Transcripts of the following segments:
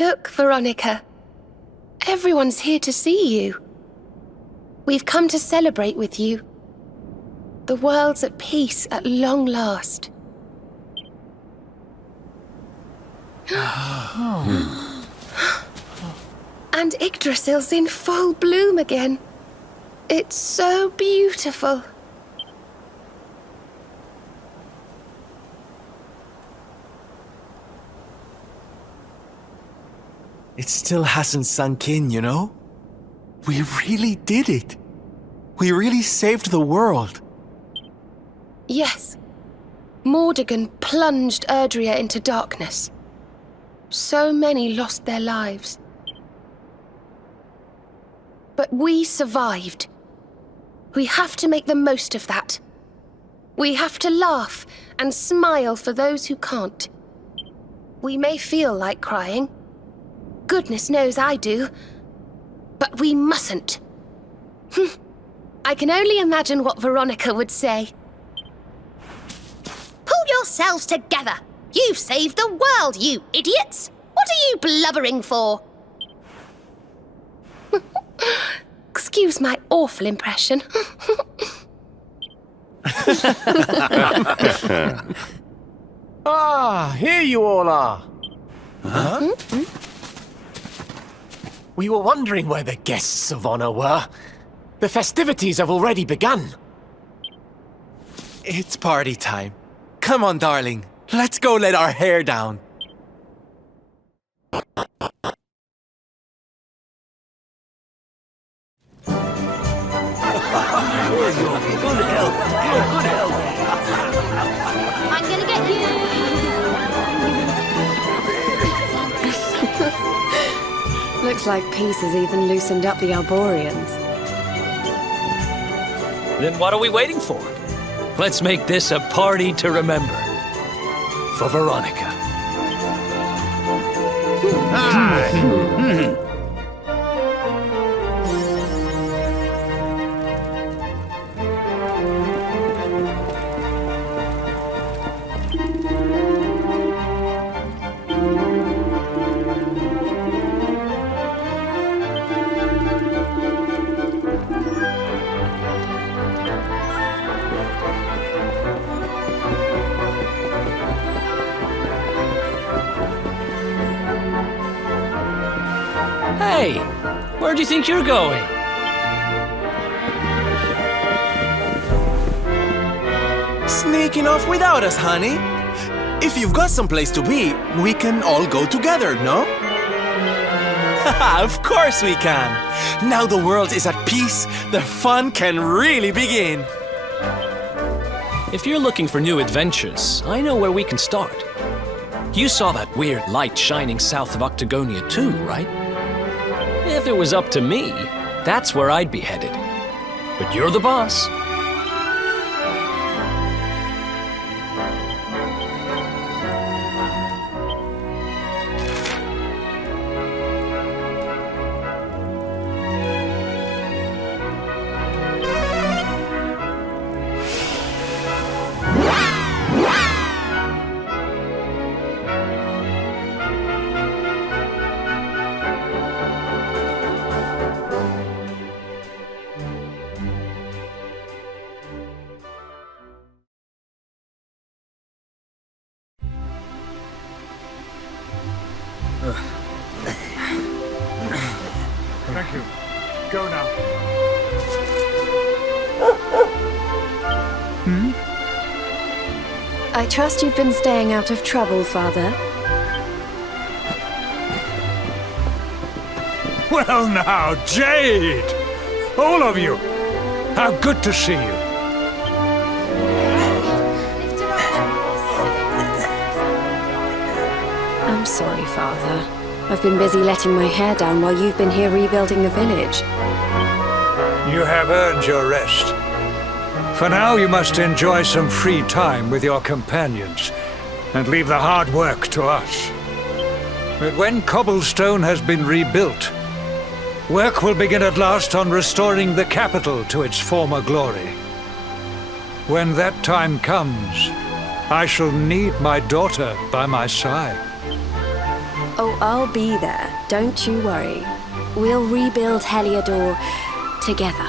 Look, Veronica. Everyone's here to see you. We've come to celebrate with you. The world's at peace at long last. And Yggdrasil's in full bloom again. It's so beautiful. It still hasn't sunk in, you know? We really did it. We really saved the world. Yes. Mordegon plunged Erdrea into darkness. So many lost their lives. But we survived. We have to make the most of that. We have to laugh and smile for those who can't. We may feel like crying. Goodness knows I do. But we mustn't. I can only imagine what Veronica would say. Pull yourselves together! You've saved the world, you idiots! What are you blubbering for? Excuse my awful impression. Ah, here you all are. Huh? We were wondering where the guests of honor were. The festivities have already begun. It's party time. Come on, darling. Let's go let our hair down. I'm gonna get you! Looks like peace has even loosened up the Arborians. Then what are we waiting for? Let's make this a party to remember. For Veronica. Hey, where do you think you're going? Sneaking off without us, honey. If you've got someplace to be, we can all go together, no? Of course we can. Now the world is at peace, the fun can really begin. If you're looking for new adventures, I know where we can start. You saw that weird light shining south of Octagonia too, right? If it was up to me, that's where I'd be headed. But you're the boss. go now. I trust you've been staying out of trouble, Father. Well now, Jade! All of you! How good to see you. I'm sorry, Father. I've been busy letting my hair down while you've been here rebuilding the village. You have earned your rest. For now, you must enjoy some free time with your companions and leave the hard work to us. But when Cobblestone has been rebuilt, work will begin at last on restoring the capital to its former glory. When that time comes, I shall need my daughter by my side. Oh, I'll be there. Don't you worry. We'll rebuild Heliodor together.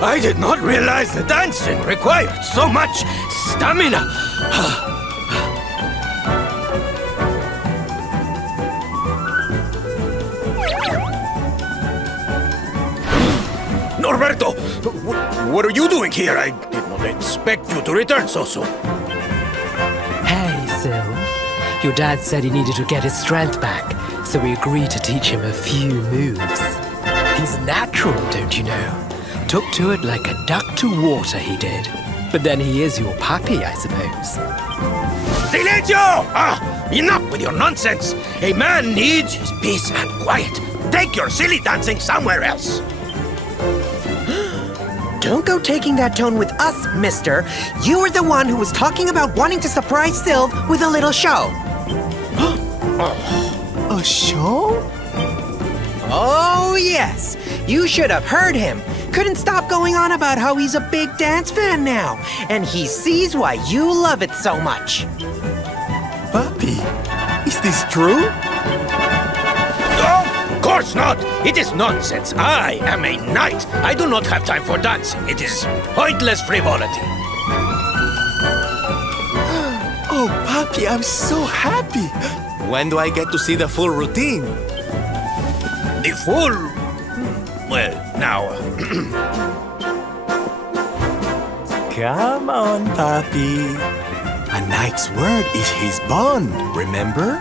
I did not realize the dancing required so much stamina. Norberto, what are you doing here? I did not expect you to return so soon. Hey, Sylv. Your dad said he needed to get his strength back, so we agreed to teach him a few moves. He's natural, don't you know? Took to it like a duck to water, he did. But then he is your puppy, I suppose. Silencio! Enough with your nonsense! A man needs his peace and quiet. Take your silly dancing somewhere else. Don't go taking that tone with us, mister. You were the one who was talking about wanting to surprise Sylv with a little show. A show? Oh, yes. You should have heard him. Couldn't stop going on about how he's a big dance fan now. And he sees why you love it so much. Papi, is this true? Of course not! It is nonsense. I am a knight. I do not have time for dancing. It is pointless frivolity. Oh, Papi, I'm so happy. When do I get to see the full routine? The full... Well, now... Come on, Papi. A knight's word is his bond, remember?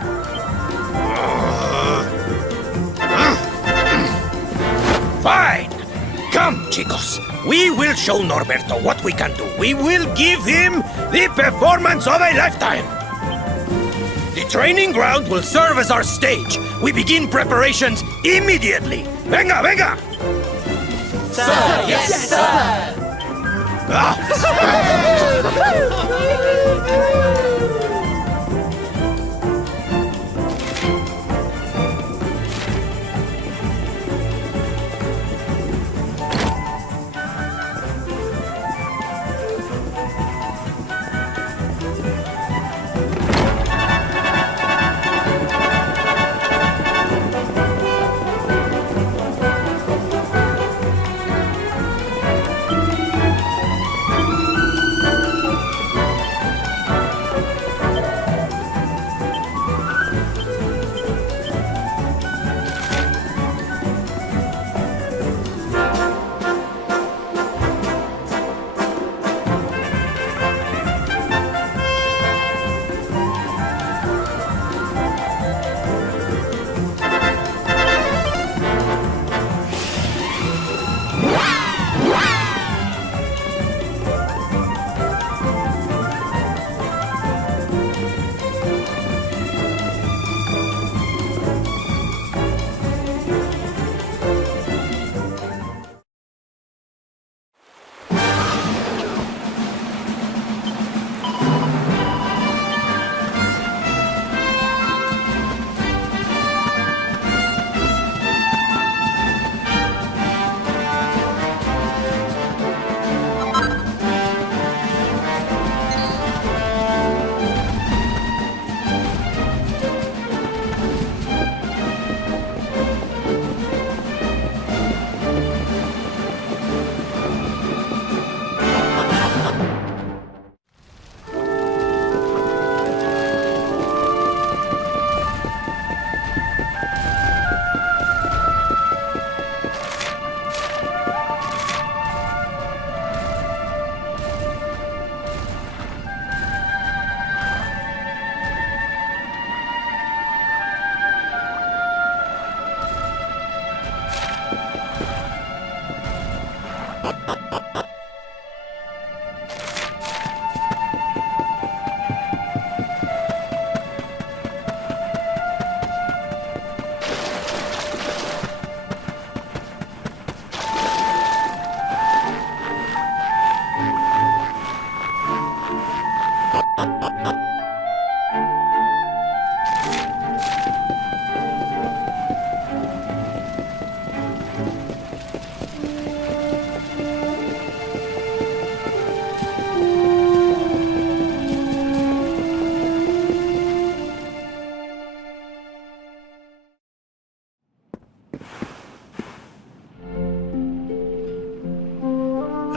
Fine! Come, chicos. We will show Norberto what we can do. We will give him the performance of a lifetime. The training ground will serve as our stage. We begin preparations immediately. Venga, venga! Sir, yes, sir!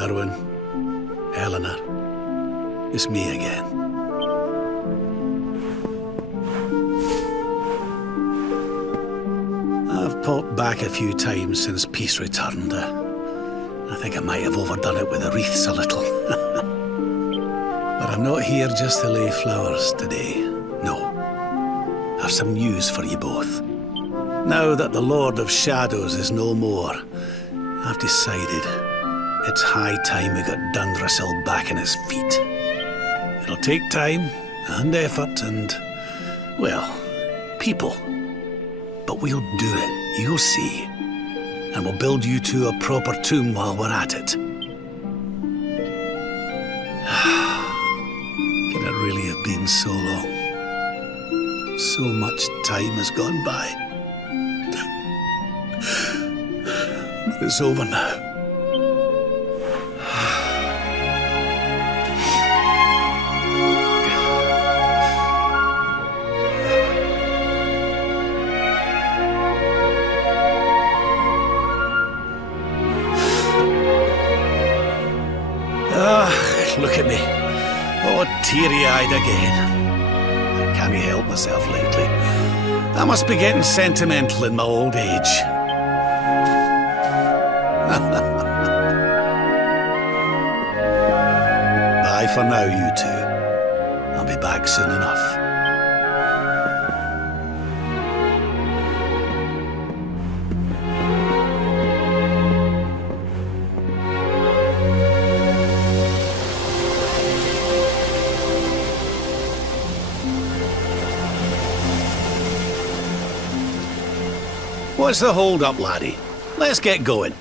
Erwin, Eleanor, it's me again. I've popped back a few times since peace returned. I think I might have overdone it with the wreaths a little. But I'm not here just to lay flowers today. No. I've some news for you both. Now that the Lord of Shadows is no more, I've decided it's high time we got Dundrasil back on his feet. It'll take time and effort and, well, people. But we'll do it, you'll see. And we'll build you two a proper tomb while we're at it. Can it really have been so long? So much time has gone by. But it's over now. Look at me, all teary-eyed again. I can't help myself lately. I must be getting sentimental in my old age. Bye for now, you two. I'll be back soon enough. What's the hold up, laddie? Let's get going.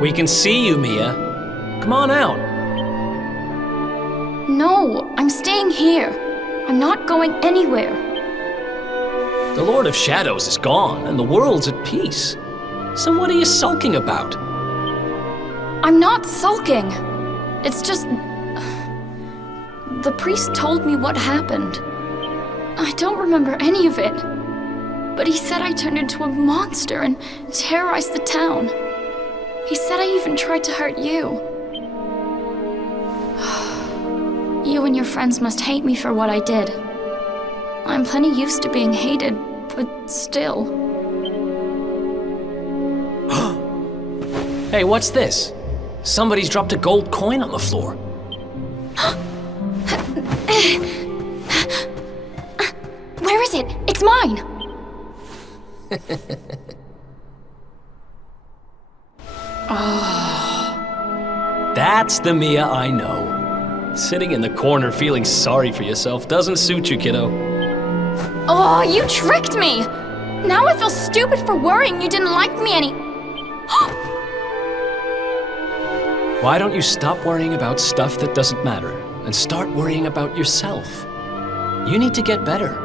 We can see you, Mia. Come on out. No, I'm staying here. I'm not going anywhere. The Lord of Shadows is gone, and the world's at peace. So what are you sulking about? I'm not sulking. It's just... The priest told me what happened. I don't remember any of it. But he said I turned into a monster and terrorized the town. He said I even tried to hurt you. You and your friends must hate me for what I did. I'm plenty used to being hated, but still. Hey, what's this? Somebody's dropped a gold coin on the floor. Where is it? It's mine! That's the Mia I know. Sitting in the corner feeling sorry for yourself doesn't suit you, kiddo. Oh, you tricked me! Now I feel stupid for worrying you didn't like me any... Why don't you stop worrying about stuff that doesn't matter and start worrying about yourself? You need to get better.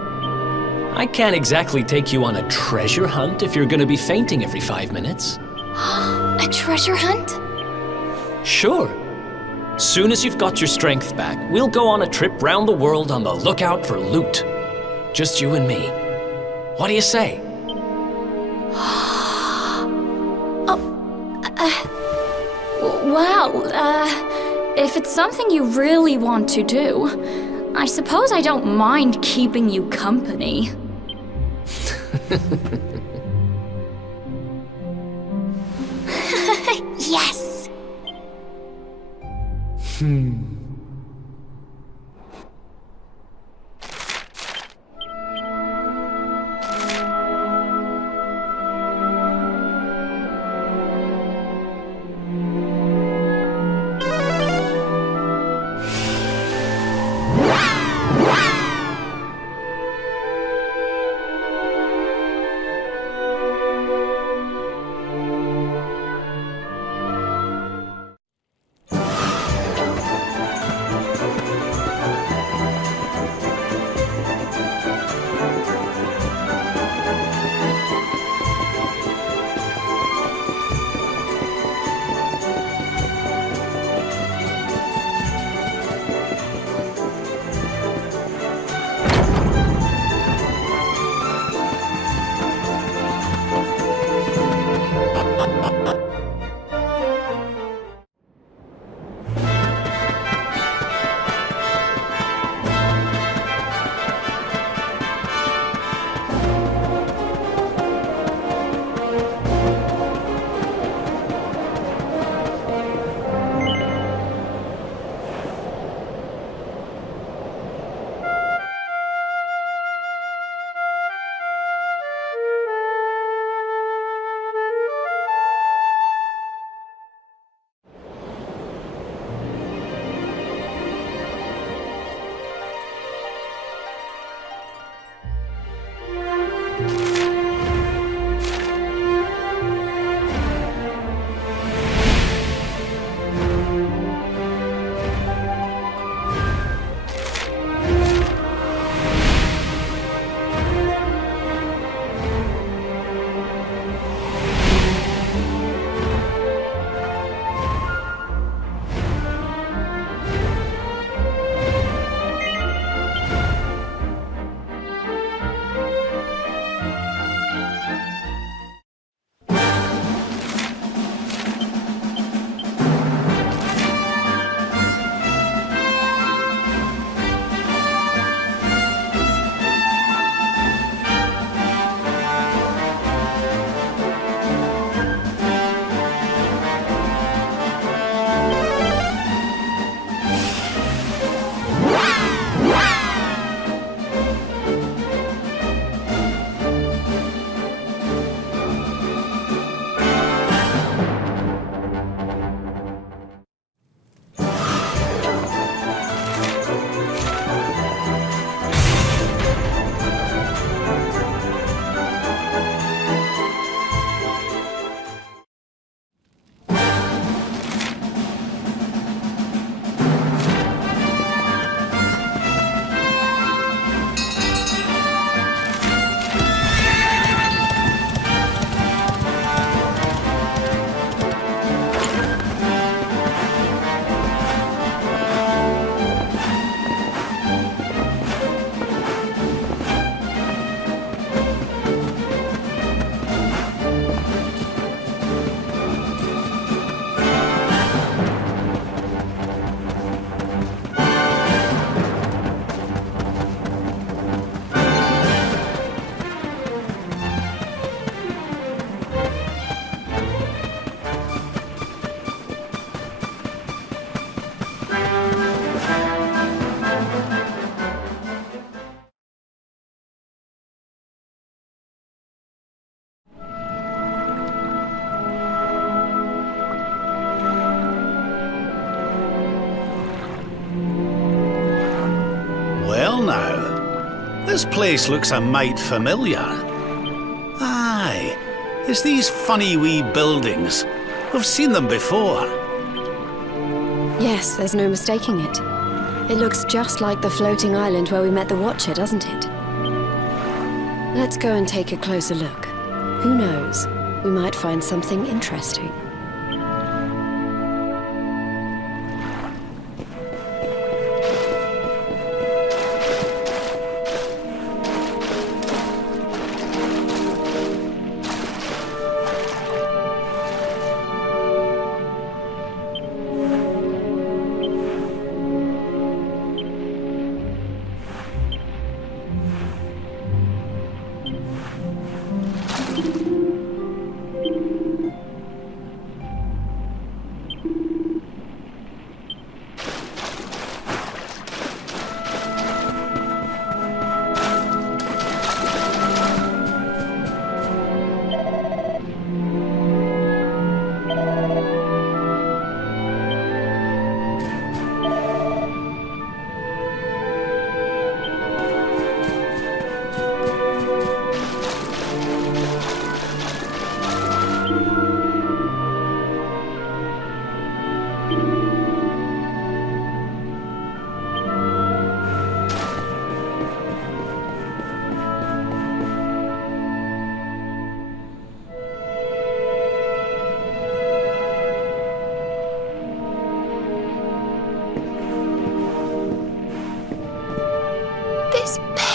I can't exactly take you on a treasure hunt if you're gonna be fainting every 5 minutes. A treasure hunt? Sure. Soon as you've got your strength back, we'll go on a trip round the world on the lookout for loot. Just you and me. What do you say? Well, if it's something you really want to do, I suppose I don't mind keeping you company. Yes! now. This place looks a mite familiar. Aye, it's these funny wee buildings. We've seen them before. Yes, there's no mistaking it. It looks just like the floating island where we met the Watcher, doesn't it? Let's go and take a closer look. Who knows? We might find something interesting.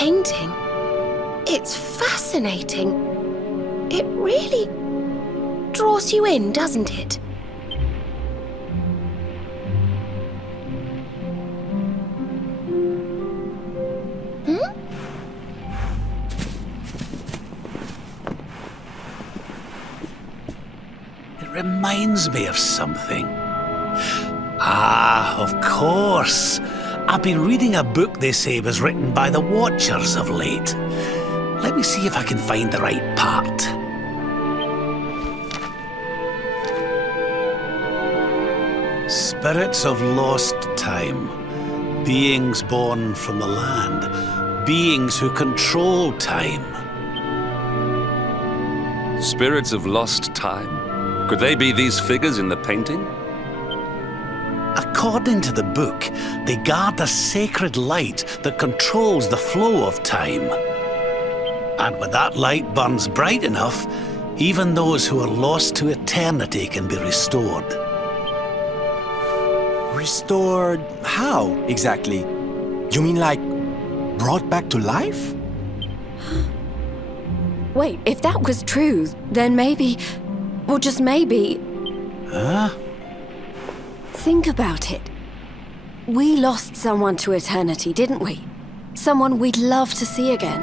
Painting. It's fascinating. It really draws you in, doesn't it? It reminds me of something. Ah, of course. I've been reading a book they say was written by the Watchers of late. Let me see if I can find the right part. Spirits of lost time. Beings born from the land. Beings who control time. Spirits of lost time? Could they be these figures in the painting? According to the book, they guard the sacred light that controls the flow of time. And when that light burns bright enough, even those who are lost to eternity can be restored. Restored how, exactly? You mean like brought back to life? Wait, if that was true, then maybe, or just maybe... Huh? Think about it. We lost someone to eternity, didn't we? Someone we'd love to see again.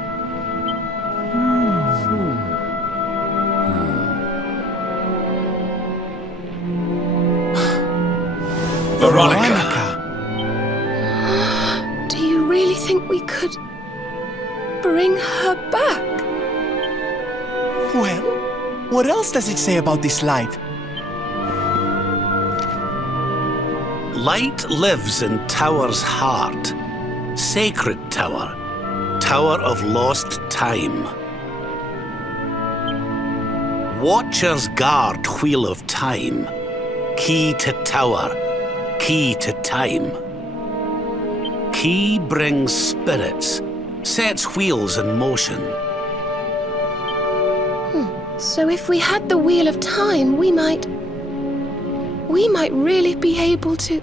Veronica! Do you really think we could bring her back? Well, what else does it say about this light? Light lives in Tower's heart. Sacred Tower. Tower of lost time. Watchers guard Wheel of Time. Key to Tower. Key to time. Key brings spirits. Sets wheels in motion. So if we had the Wheel of Time, we might really be able to...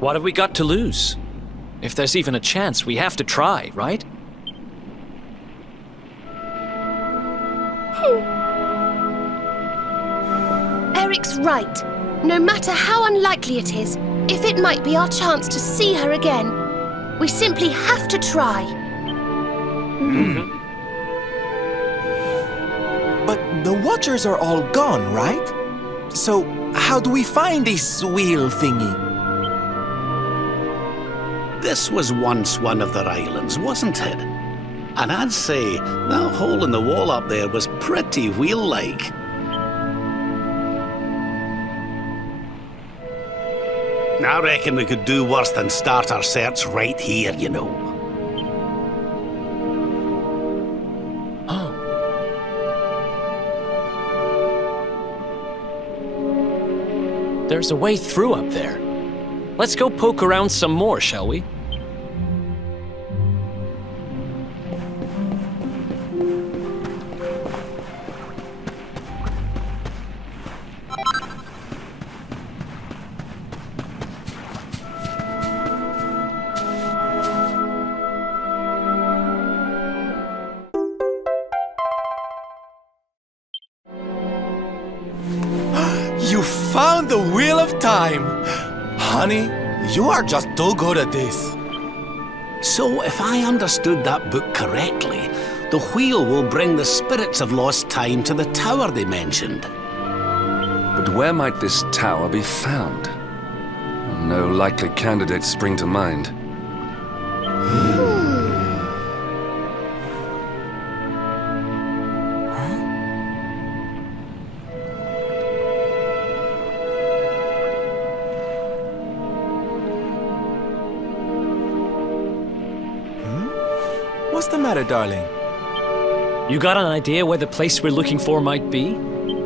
What have we got to lose? If there's even a chance, we have to try, right? Eric's right. No matter how unlikely it is, if it might be our chance to see her again, we simply have to try. But the Watchers are all gone, right? So how do we find this wheel thingy? This was once one of their islands, wasn't it? And I'd say that hole in the wall up there was pretty wheel-like. I reckon we could do worse than start our search right here, you know. There's a way through up there. Let's go poke around some more, shall we? You found the Wheel of Time! Honey, you are just too good at this. So, if I understood that book correctly, the wheel will bring the spirits of lost time to the tower they mentioned. But where might this tower be found? No likely candidates spring to mind. What's the matter, darling? You got an idea where the place we're looking for might be?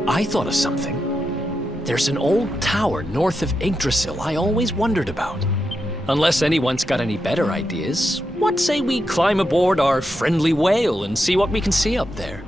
I thought of something. There's an old tower north of Yggdrasil I always wondered about. Unless anyone's got any better ideas, what say we climb aboard our friendly whale and see what we can see up there?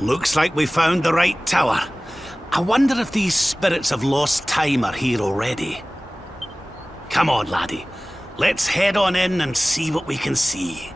Looks like we found the right tower. I wonder if these spirits of lost time are here already. Come on, laddie. Let's head on in and see what we can see.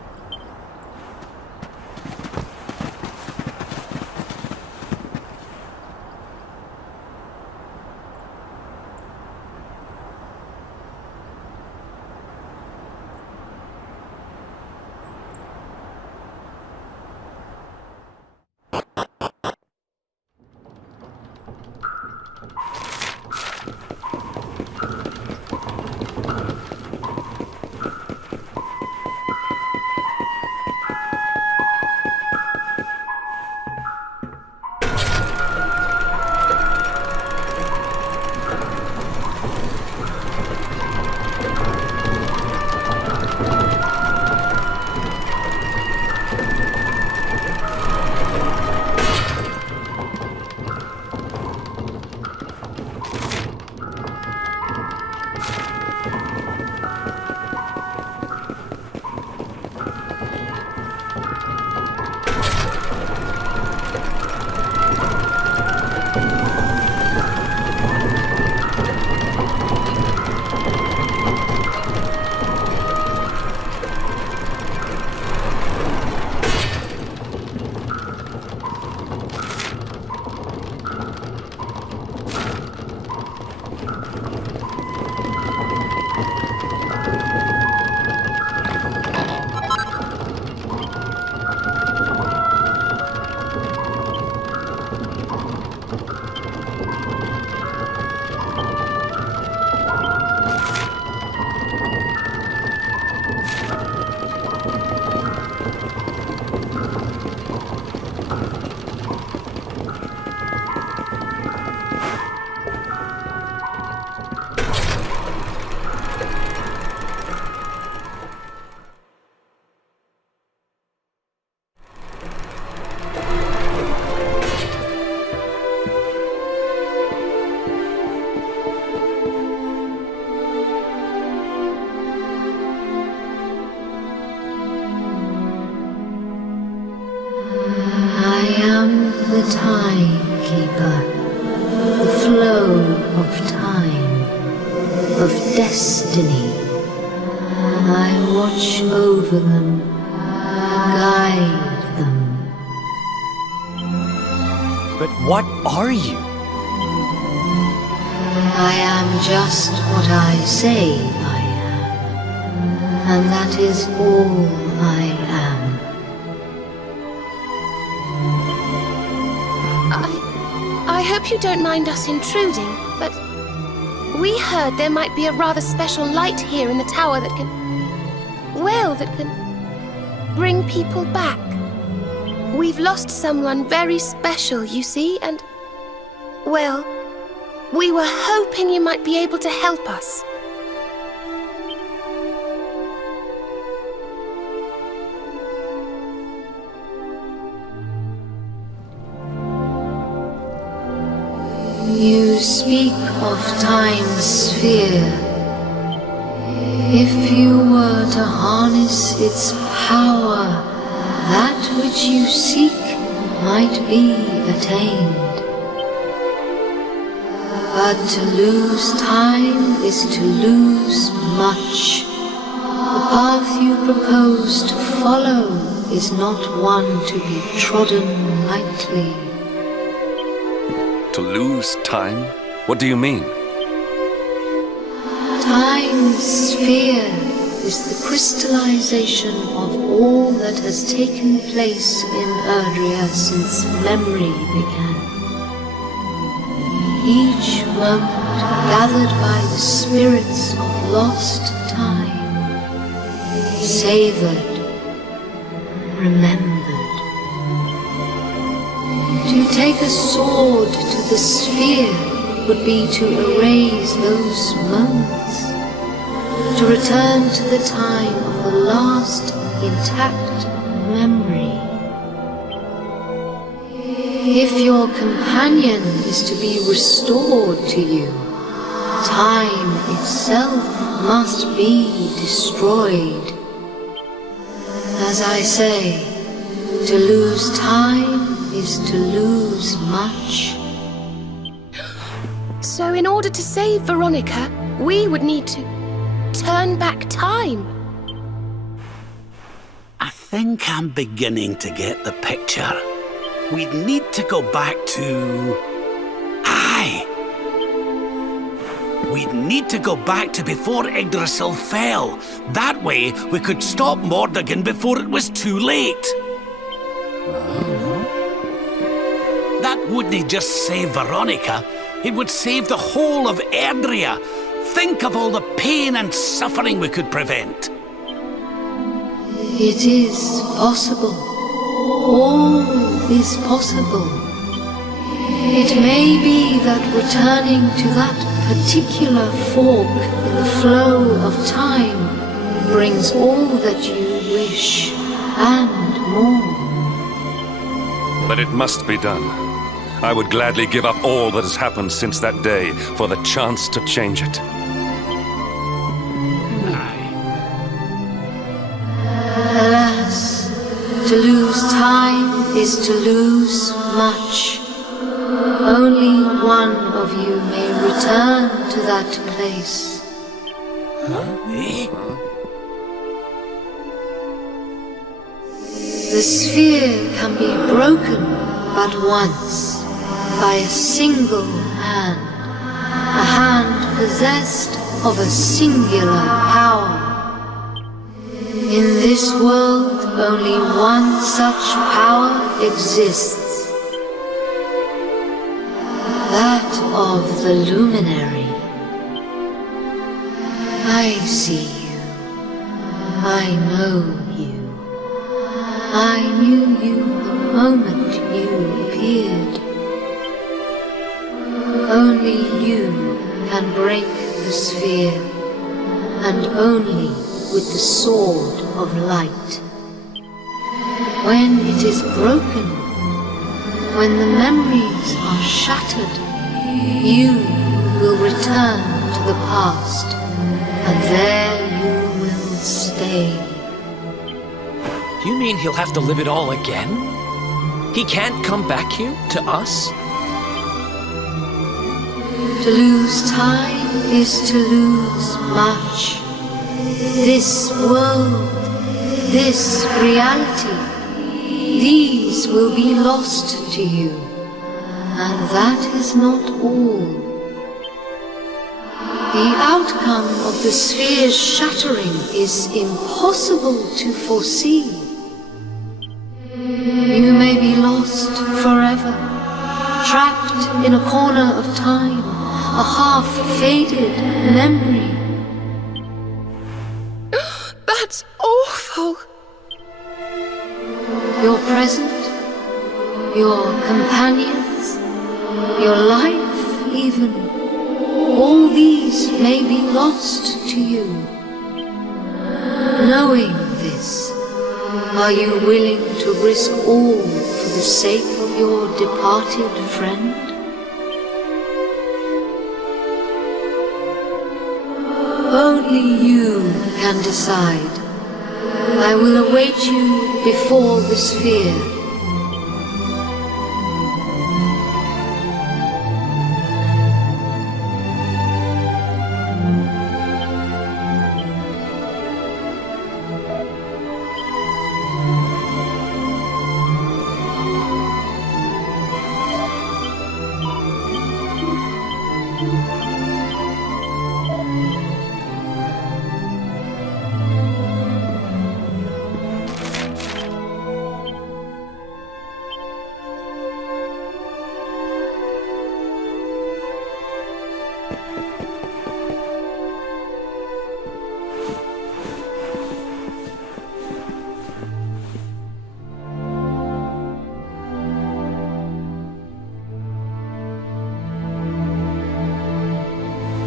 the timekeeper, the flow of time, of destiny. I watch over them, guide them. But what are you? I am just what I say I am, and that is all I am. I hope you don't mind us intruding, but we heard there might be a rather special light here in the tower that can bring people back. We've lost someone very special, you see, and, well, we were hoping you might be able to help us. You speak of time's sphere. If you were to harness its power, that which you seek might be attained. But to lose time is to lose much. The path you propose to follow is not one to be trodden lightly. To lose time? What do you mean? Time's sphere is the crystallization of all that has taken place in Erdrea since memory began. Each moment gathered by the spirits of lost time, savored, remembered. To take a sword to the sphere would be to erase those moments, to return to the time of the last intact memory. If your companion is to be restored to you, time itself must be destroyed. As I say, to lose time is to lose much. So in order to save Veronica, we would need to turn back time. I think I'm beginning to get the picture. We'd need to go back to... Aye! We'd need to go back to before Yggdrasil fell. That way, we could stop Mordegon before it was too late. That wouldn't just save Veronica, it would save the whole of Erdrea. Think of all the pain and suffering we could prevent. It is possible. All is possible. It may be that returning to that particular fork in the flow of time brings all that you wish and more. But it must be done. I would gladly give up all that has happened since that day for the chance to change it. Alas, to lose time is to lose much. Only one of you may return to that place. The sphere can be broken but once, by a single hand, a hand possessed of a singular power. In this world, only one such power exists, that of the luminary. I see you. I know you. I knew you the moment you appeared. Only you can break the sphere, and only with the sword of light. When it is broken, when the memories are shattered, you will return to the past, and there you will stay. You mean he'll have to live it all again? He can't come back here to us? To lose time is to lose much. This world, this reality, these will be lost to you. And that is not all. The outcome of the sphere's shattering is impossible to foresee. You may be lost forever, trapped in a corner of time, a half-faded memory. That's awful. Your present, your companions, your life even, all these may be lost to you. Knowing this, are you willing to risk all for the sake of your departed friend? Only you can decide. I will await you before the sphere.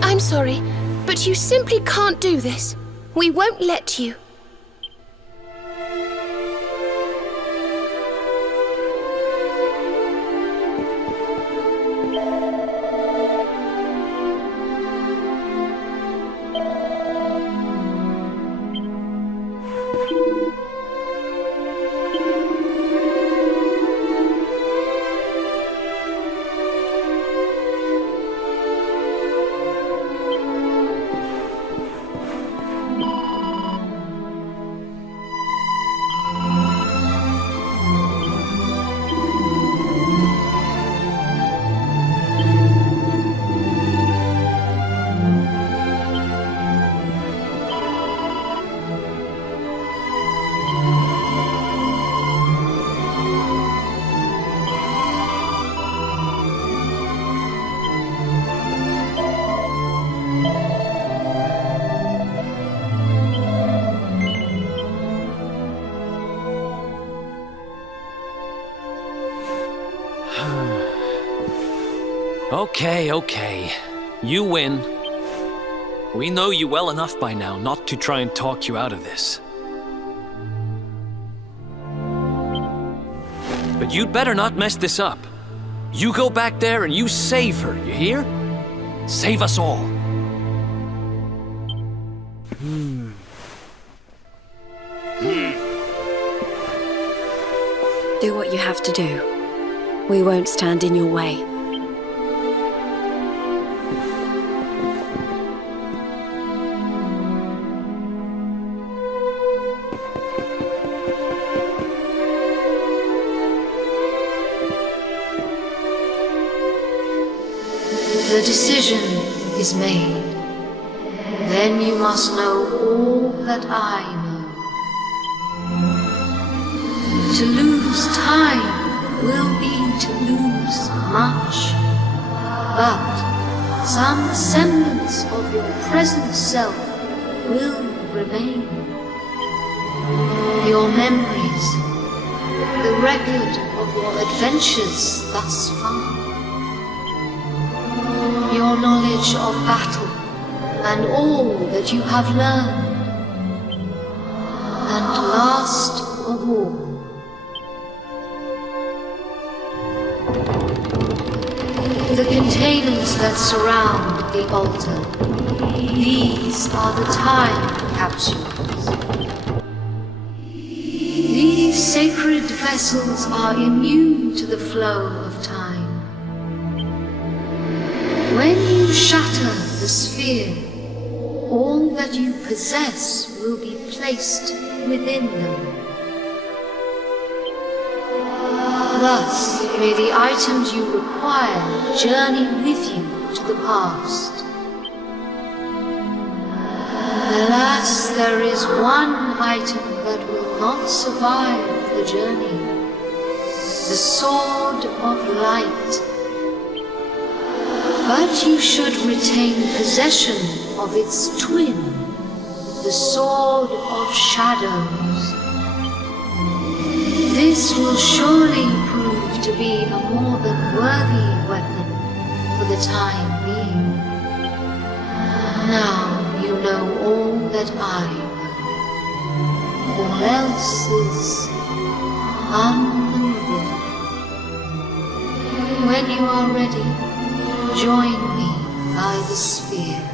I'm sorry, but you simply can't do this. We won't let you. Okay. You win. We know you well enough by now not to try and talk you out of this. But you'd better not mess this up. You go back there and you save her, you hear? Save us all. Do what you have to do. We won't stand in your way. The decision is made. Then you must know all that I know. To lose time will be to lose much, but some semblance of your present self will remain. Your memories, the record of your adventures thus far, your knowledge of battle, and all that you have learned. And last of all, the containers that surround the altar. These are the time capsules. These sacred vessels are immune to the flow of time. When you shatter the sphere, all that you possess will be placed within them. Thus, may the items you require journey with you to the past. Alas, there is one item that will not survive the journey. The Sword of Light. But you should retain possession of its twin, the Sword of Shadows. This will surely prove to be a more than worthy weapon for the time being. Now you know all that I know. All else is unknowable. When you are ready, join me by the sphere.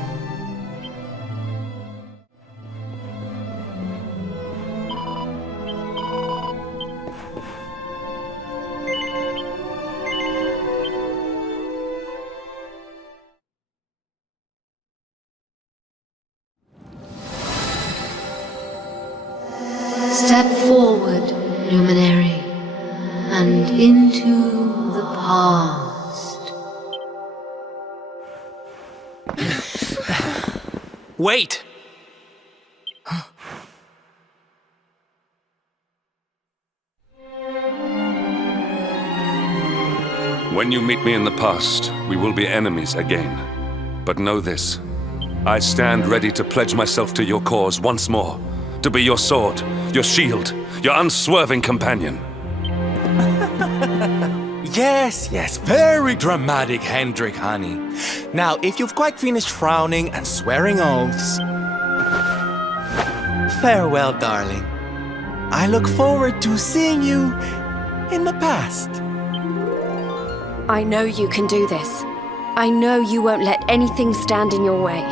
Step forward, luminary, and into the past. Wait! When you meet me in the past, we will be enemies again. But know this, I stand ready to pledge myself to your cause once more. To be your sword, your shield, your unswerving companion. Yes, very dramatic, Hendrik, honey. Now, if you've quite finished frowning and swearing oaths... Farewell, darling. I look forward to seeing you in the past. I know you can do this. I know you won't let anything stand in your way.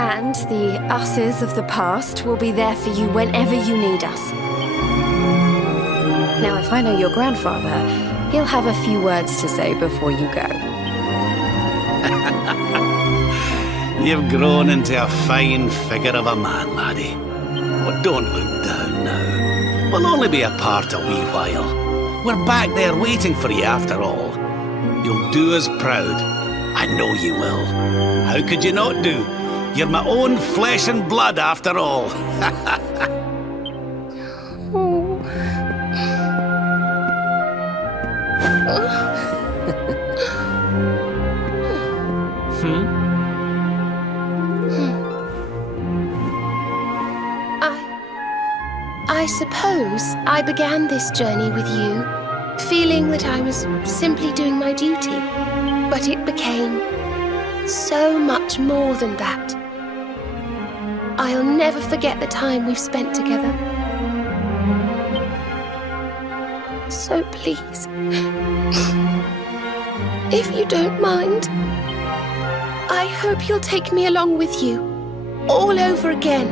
And the us's of the past will be there for you whenever you need us. Now, if I know your grandfather, he'll have a few words to say before you go. You've grown into a fine figure of a man, laddie. Oh, don't look down now. We'll only be apart a wee while. We're back there waiting for you after all. You'll do us proud. I know you will. How could you not do? You're my own flesh and blood after all. I suppose I began this journey with you, feeling that I was simply doing my duty. But it became so much more than that. I'll never forget the time we've spent together. So please, if you don't mind, I hope you'll take me along with you, all over again.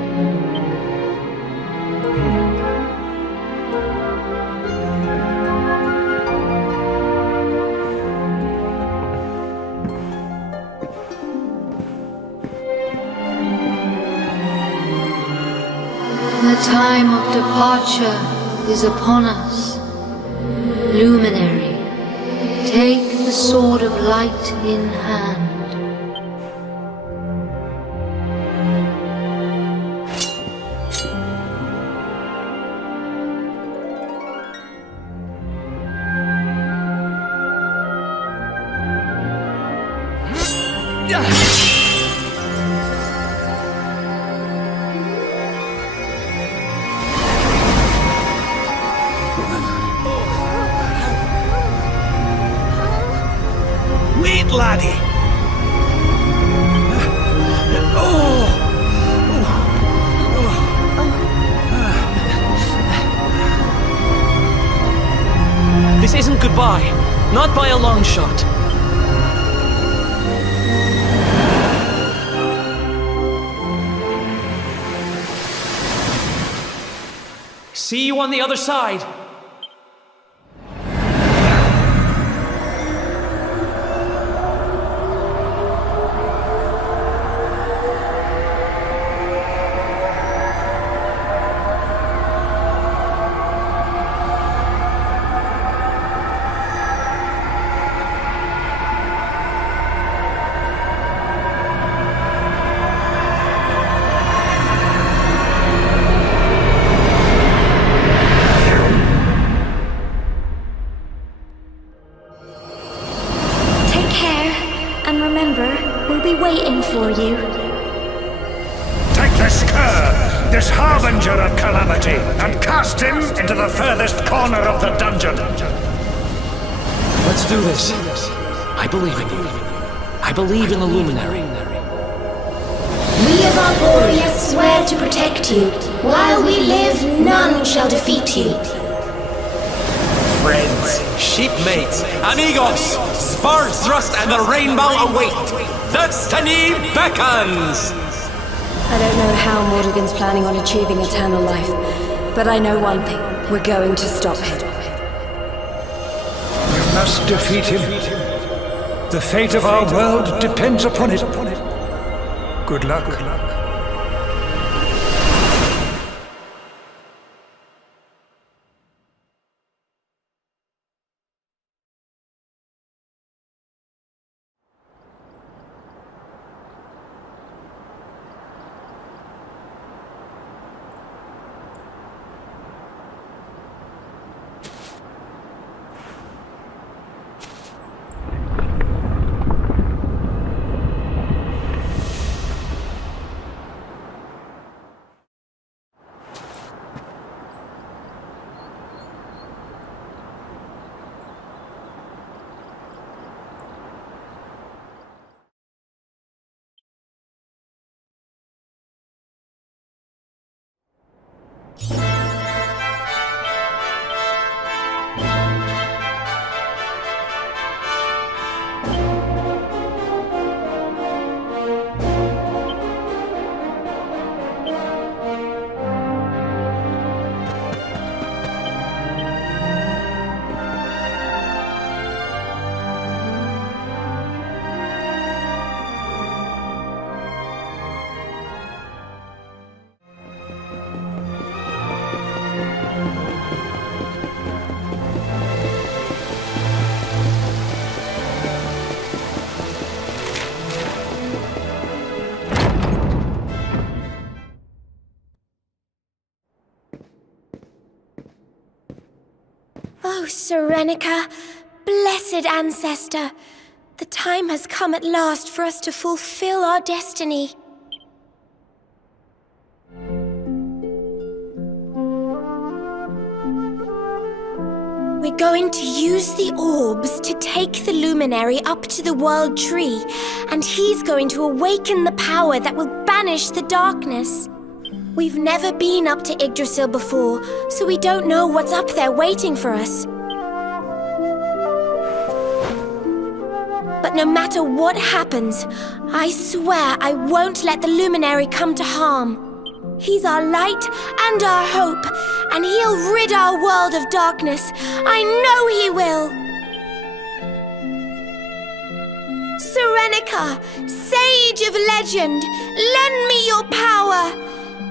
The time of departure is upon us. Luminary, take the Sword of Light in hand. Wait, laddie! This isn't goodbye. Not by a long shot. See you on the other side. waiting for you. Take this cur, this harbinger of calamity, and cast him into the furthest corner of the dungeon. Let's do this. I believe in you. I believe in the Luminary. We of Arborea swear to protect you. While we live, none shall defeat you. Friends, shipmates, amigos, sword thrust and the rainbow await. Destiny beckons! I don't know how Mordegon's planning on achieving eternal life, but I know one thing. We're going to stop him. We must defeat him. The fate of our world depends upon it. Good luck. Oh, Serenica, blessed ancestor, the time has come at last for us to fulfill our destiny. We're going to use the orbs to take the luminary up to the world tree, and he's going to awaken the power that will banish the darkness. We've never been up to Yggdrasil before, so we don't know what's up there waiting for us. But no matter what happens, I swear I won't let the luminary come to harm. He's our light and our hope, and he'll rid our world of darkness. I know he will. Serenica, sage of legend, lend me your power.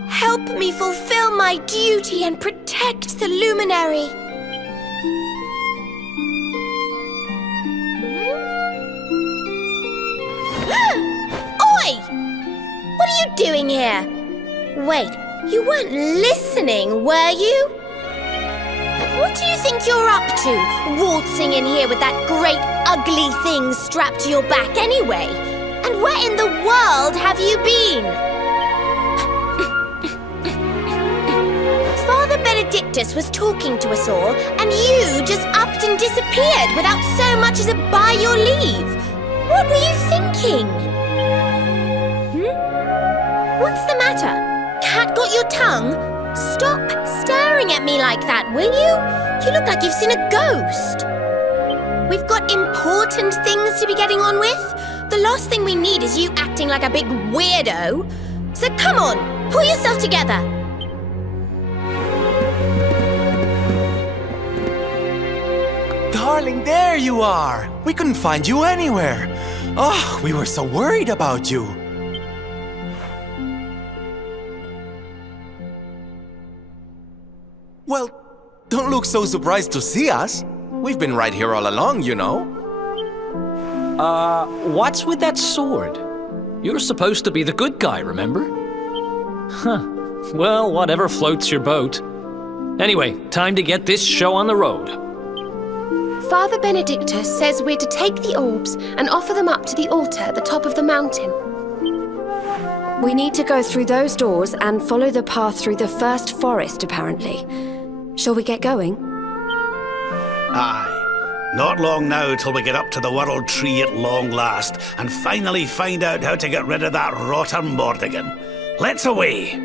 Help me fulfill my duty and protect the luminary. Oi! What are you doing here? Wait, you weren't listening, were you? What do you think you're up to, waltzing in here with that great ugly thing strapped to your back anyway? And where in the world have you been? Father Benedictus was talking to us all, and you just upped and disappeared without so much as a by your leave. What were you thinking? What's the matter? Cat got your tongue? Stop staring at me like that, will you? You look like you've seen a ghost. We've got important things to be getting on with. The last thing we need is you acting like a big weirdo. So come on, pull yourself together. Darling, there you are! We couldn't find you anywhere. Oh, we were so worried about you. Well, don't look so surprised to see us. We've been right here all along, you know. What's with that sword? You're supposed to be the good guy, remember? Huh. Well, whatever floats your boat. Anyway, time to get this show on the road. Father Benedictus says we're to take the orbs and offer them up to the altar at the top of the mountain. We need to go through those doors and follow the path through the first forest, apparently. Shall we get going? Aye. Not long now till we get up to the World Tree at long last, and finally find out how to get rid of that rotter Mordigan. Let's away!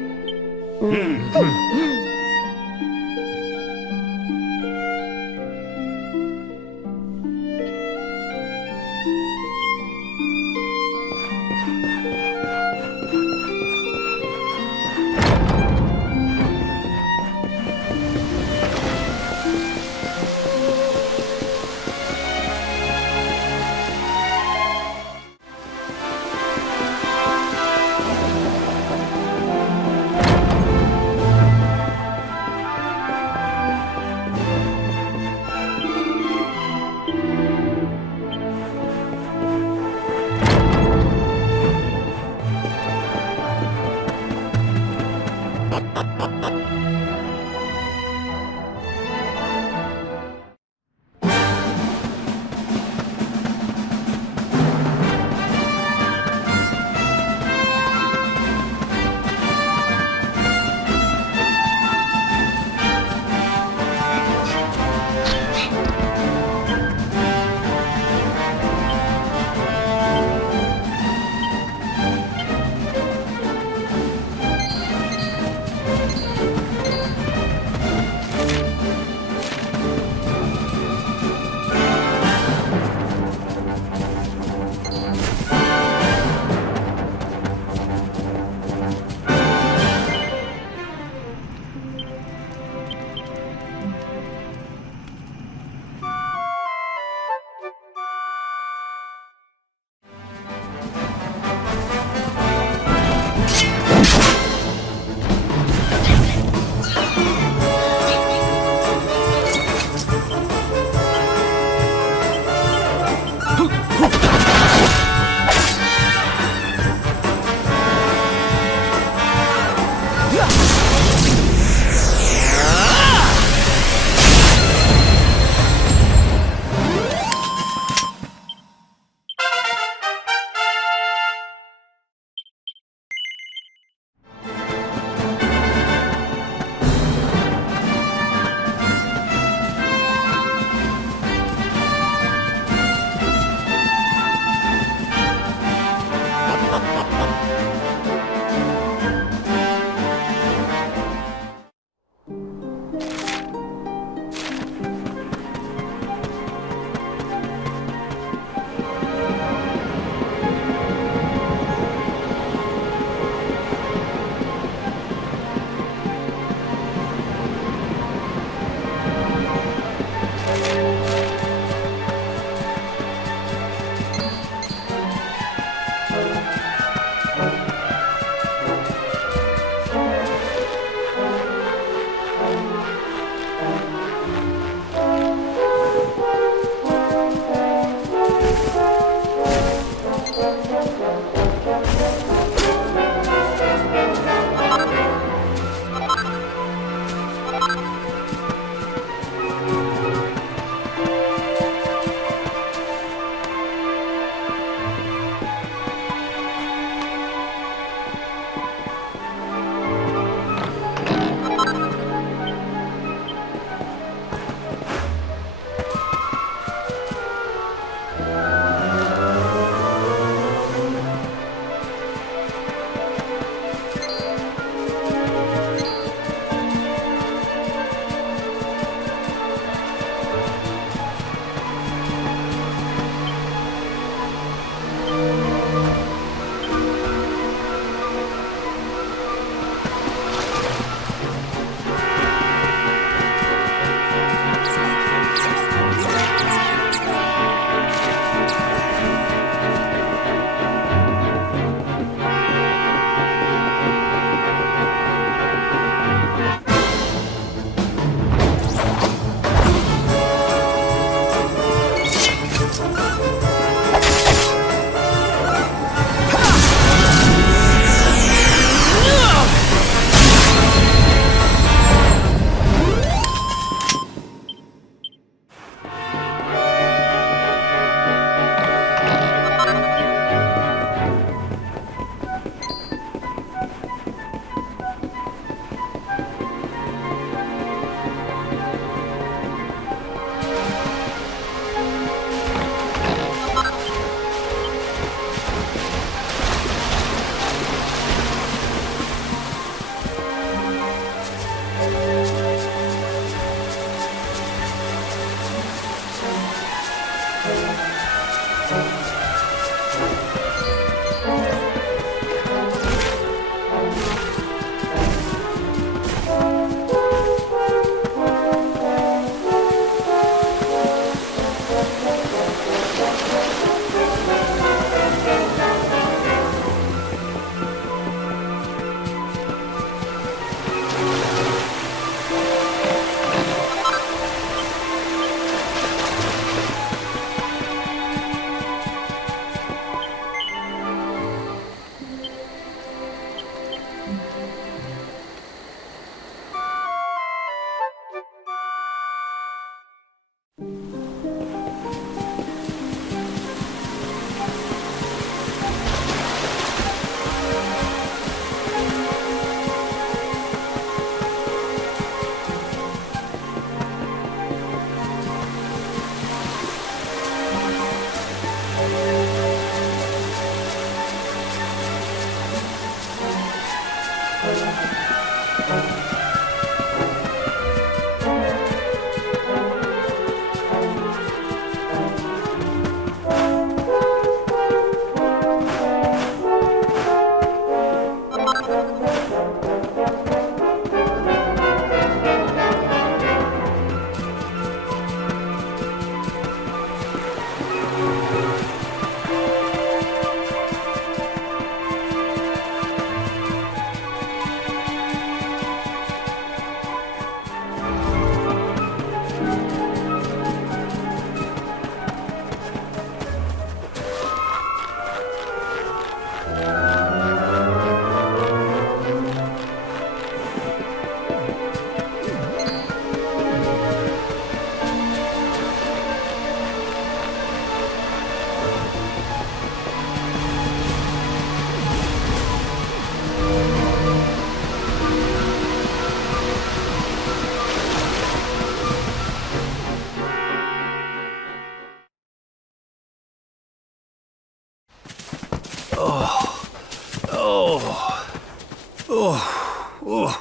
Oh,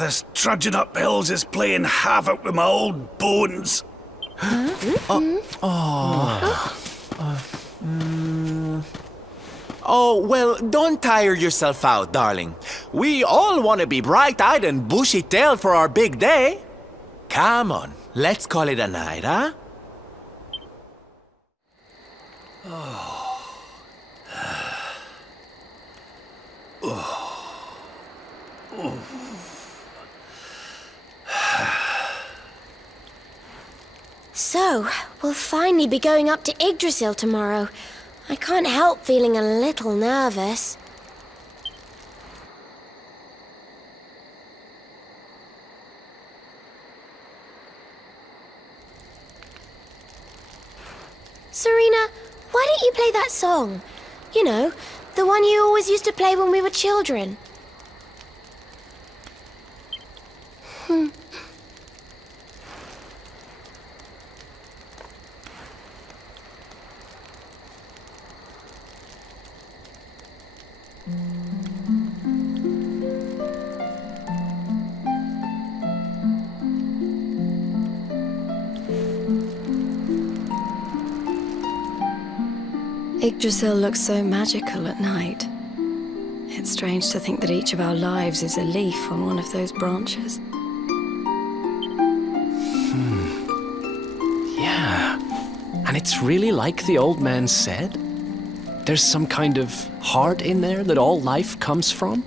this trudging up hills is playing havoc with my old bones. Oh, well, don't tire yourself out, darling. We all want to be bright-eyed and bushy-tailed for our big day. Come on, let's call it a night, huh? So, we'll finally be going up to Yggdrasil tomorrow. I can't help feeling a little nervous. Serena, why don't you play that song? You know, the one you always used to play when we were children. Yggdrasil looks so magical at night. It's strange to think that each of our lives is a leaf on one of those branches. Yeah. And it's really like the old man said? There's some kind of heart in there that all life comes from?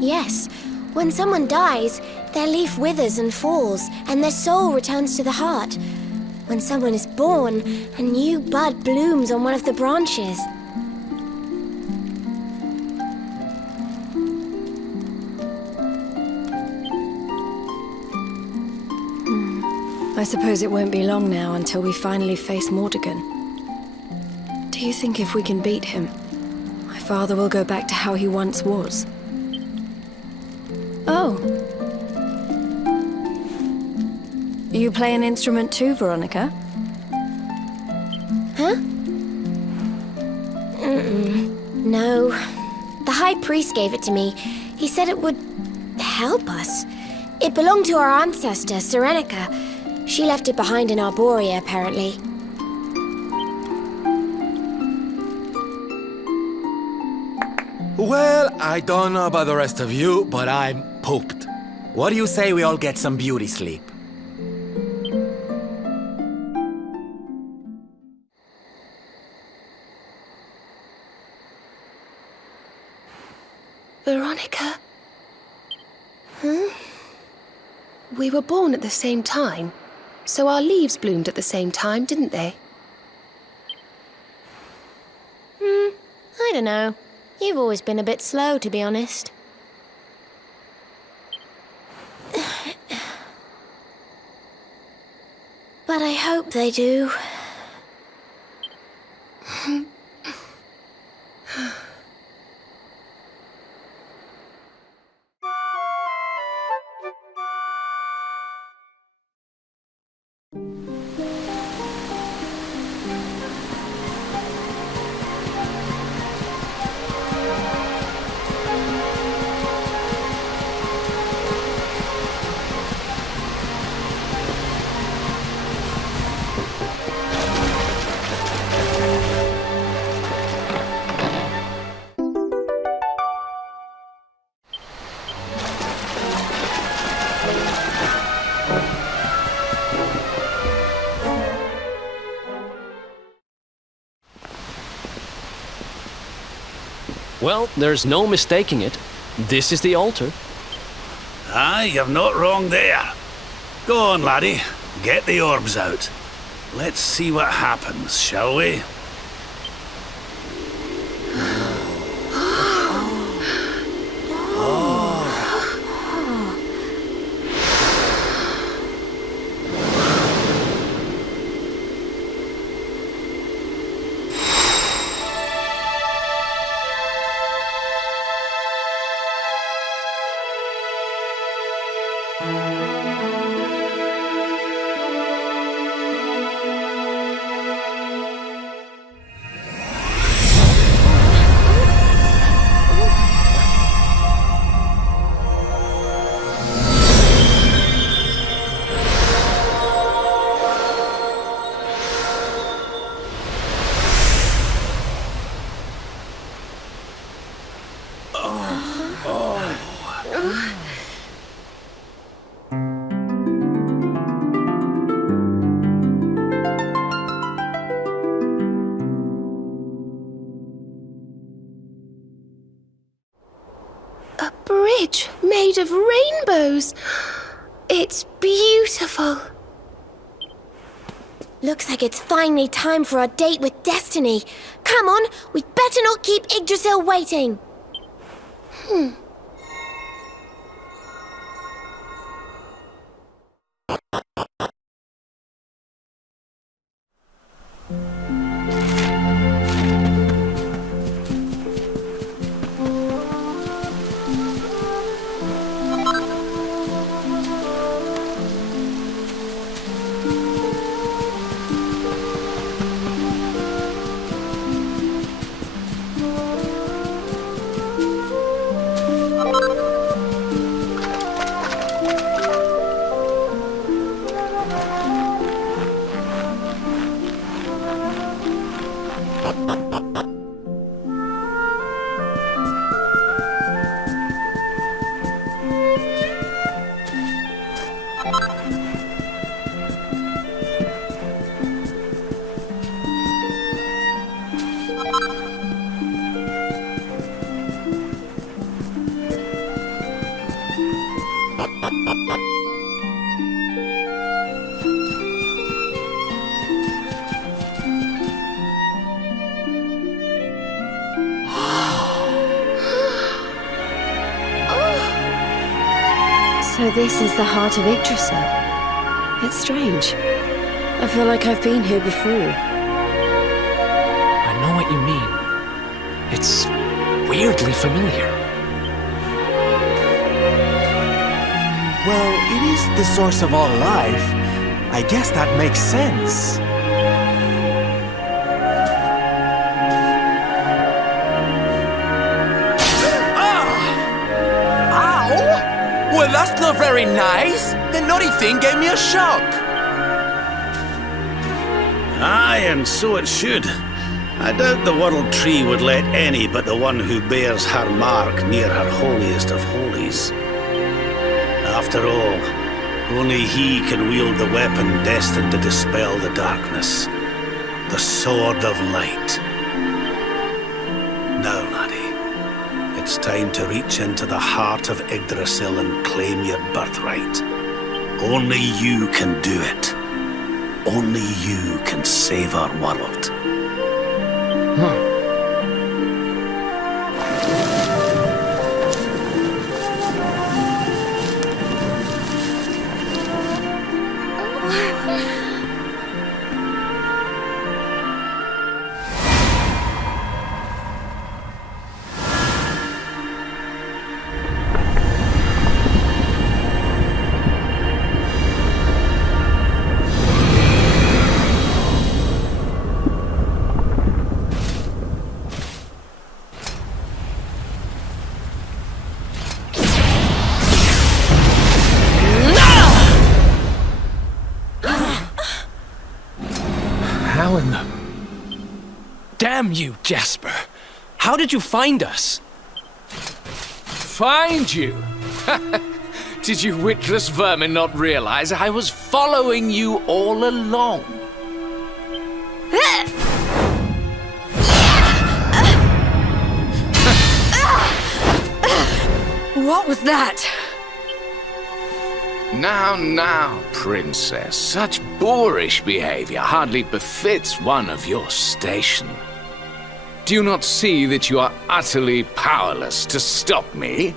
Yes, when someone dies, their leaf withers and falls, and their soul returns to the heart. When someone is born, a new bud blooms on one of the branches. I suppose it won't be long now until we finally face Mordegon. Do you think if we can beat him, my father will go back to how he once was? Oh. You play an instrument too, Veronica? Huh? No. The High Priest gave it to me. He said it would help us. It belonged to our ancestor, Serenica. She left it behind in Arborea, apparently. Well, I don't know about the rest of you, but I'm pooped. What do you say we all get some beauty sleep? Veronica? Huh? We were born at the same time, so our leaves bloomed at the same time, didn't they? I don't know. You've always been a bit slow, to be honest. But I hope they do. Well, there's no mistaking it. This is the altar. Aye, you're not wrong there. Go on, laddie. Get the orbs out. Let's see what happens, shall we? made of rainbows. It's beautiful. Looks like it's finally time for our date with Destiny. Come on, we'd better not keep Yggdrasil waiting. So this is the heart of Yggdrasil. It's strange. I feel like I've been here before. I know what you mean. It's weirdly familiar. Well, it is the source of all life. I guess that makes sense. Well, that's not very nice. The naughty thing gave me a shock. Aye, and so it should. I doubt the World Tree would let any but the one who bears her mark near her holiest of holies. After all, only he can wield the weapon destined to dispel the darkness. The Sword of Light. Now, laddie, it's time to reach into the heart of Yggdrasil and claim your birthright. Only you can do it. Only you can save our world. How in the... Damn you, Jasper! How did you find us? Find you? Did you witless vermin not realize I was following you all along? What was that? Now, princess. Such boorish behavior hardly befits one of your station. Do you not see that you are utterly powerless to stop me?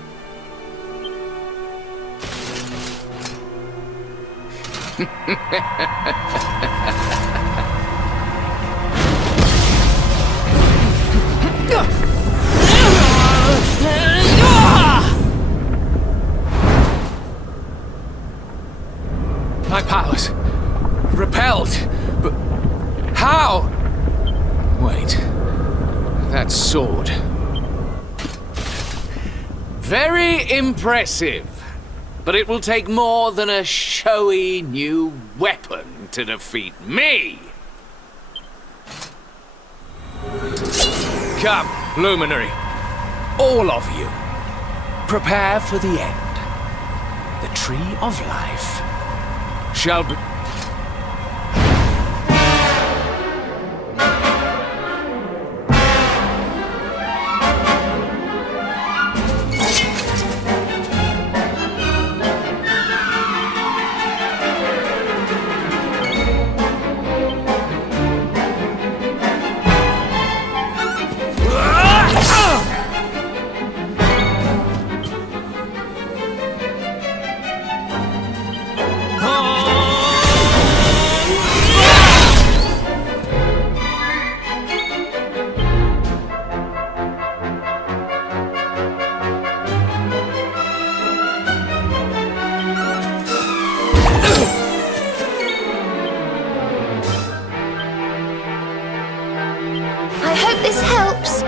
My powers repelled, but how? Wait, that sword. Very impressive, but it will take more than a showy new weapon to defeat me. Come, Luminary, all of you, prepare for the end. The Tree of Life shall be... this helps.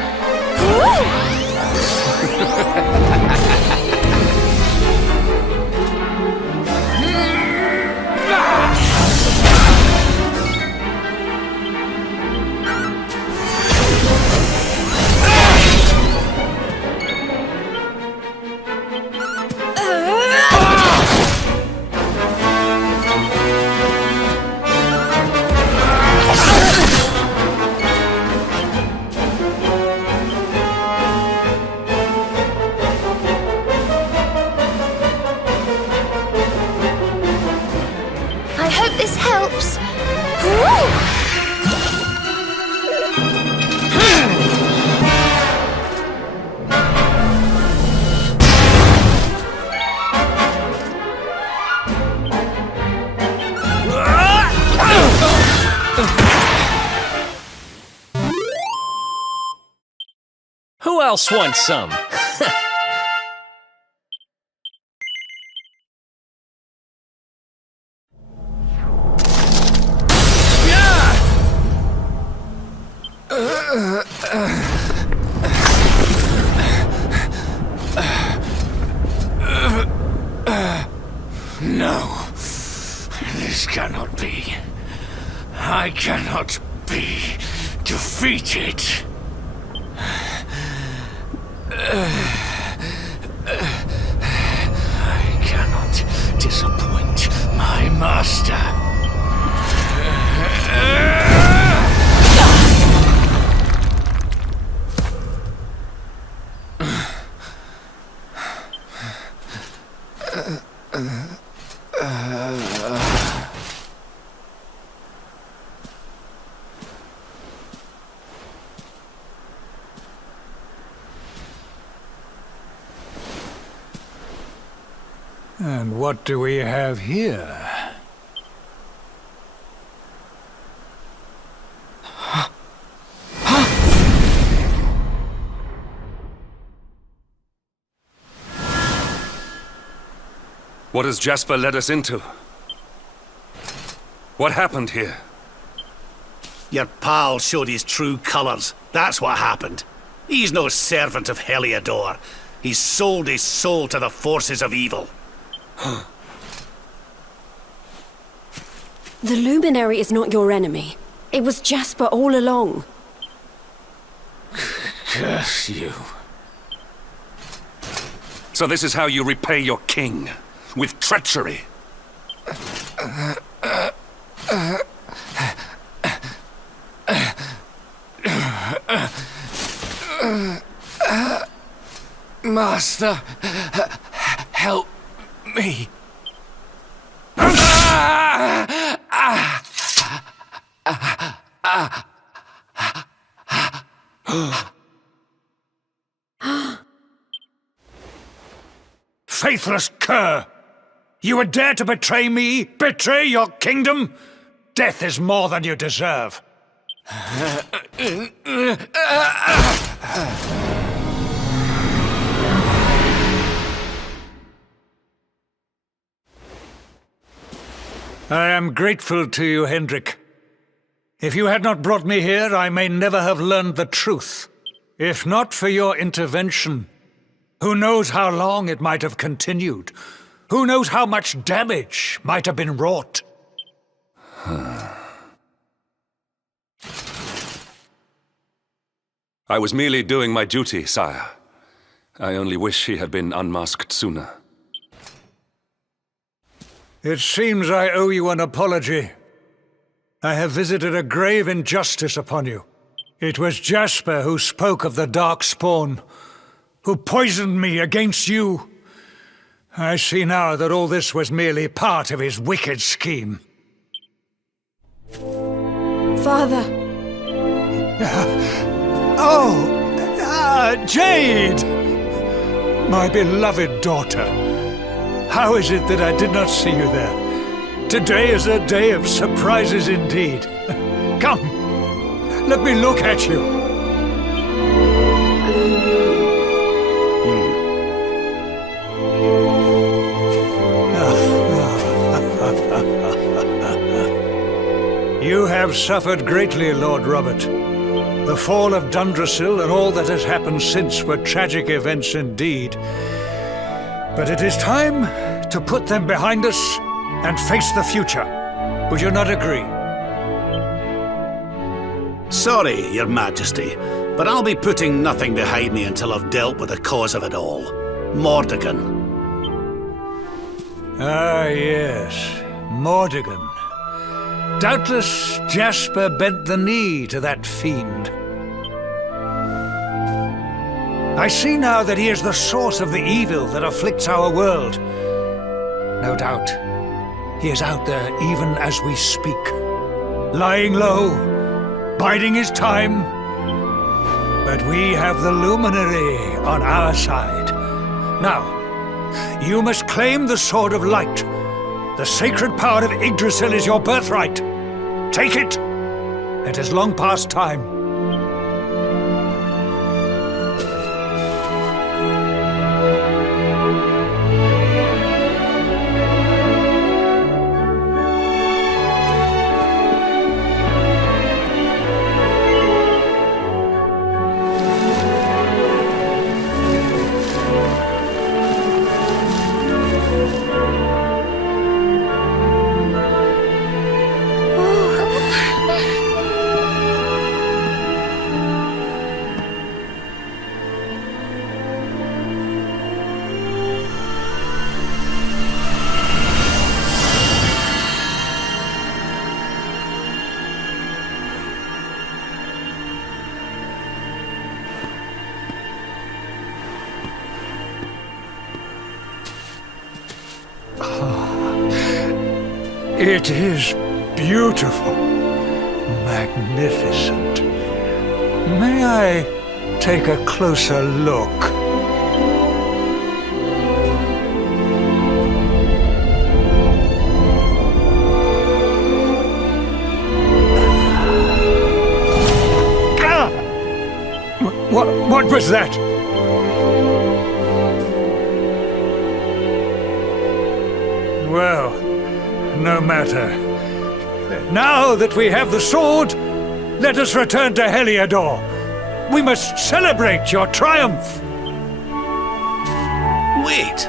I hope this helps. Who else wants some? No, this cannot be. I cannot be defeated. I cannot disappoint my master. And what do we have here? What has Jasper led us into? What happened here? Your pal showed his true colours. That's what happened. He's no servant of Heliodor. He's sold his soul to the forces of evil. The Luminary is not your enemy. It was Jasper all along. Curse you. So this is how you repay your king? With treachery? Master, help me. Faithless cur! You would dare to betray me? Betray your kingdom? Death is more than you deserve. I am grateful to you, Hendrik. If you had not brought me here, I may never have learned the truth. If not for your intervention, who knows how long it might have continued? Who knows how much damage might have been wrought? I was merely doing my duty, sire. I only wish he had been unmasked sooner. It seems I owe you an apology. I have visited a grave injustice upon you. It was Jasper who spoke of the Dark Spawn, who poisoned me against you. I see now that all this was merely part of his wicked scheme. Father! Jade! My beloved daughter. How is it that I did not see you there? Today is a day of surprises indeed. Come, let me look at you. You have suffered greatly, Lord Robert. The fall of Dundrasil and all that has happened since were tragic events indeed. But it is time to put them behind us and face the future. Would you not agree? Sorry, Your Majesty, but I'll be putting nothing behind me until I've dealt with the cause of it all. Mordegon. Ah, yes. Mordegon. Doubtless Jasper bent the knee to that fiend. I see now that he is the source of the evil that afflicts our world. No doubt, he is out there even as we speak. Lying low, biding his time. But we have the Luminary on our side. Now, you must claim the Sword of Light. The sacred power of Yggdrasil is your birthright. Take it. It is long past time. It is beautiful, magnificent. May I take a closer look? What was that? Well, no matter. Now that we have the sword, let us return to Heliodor. We must celebrate your triumph. Wait!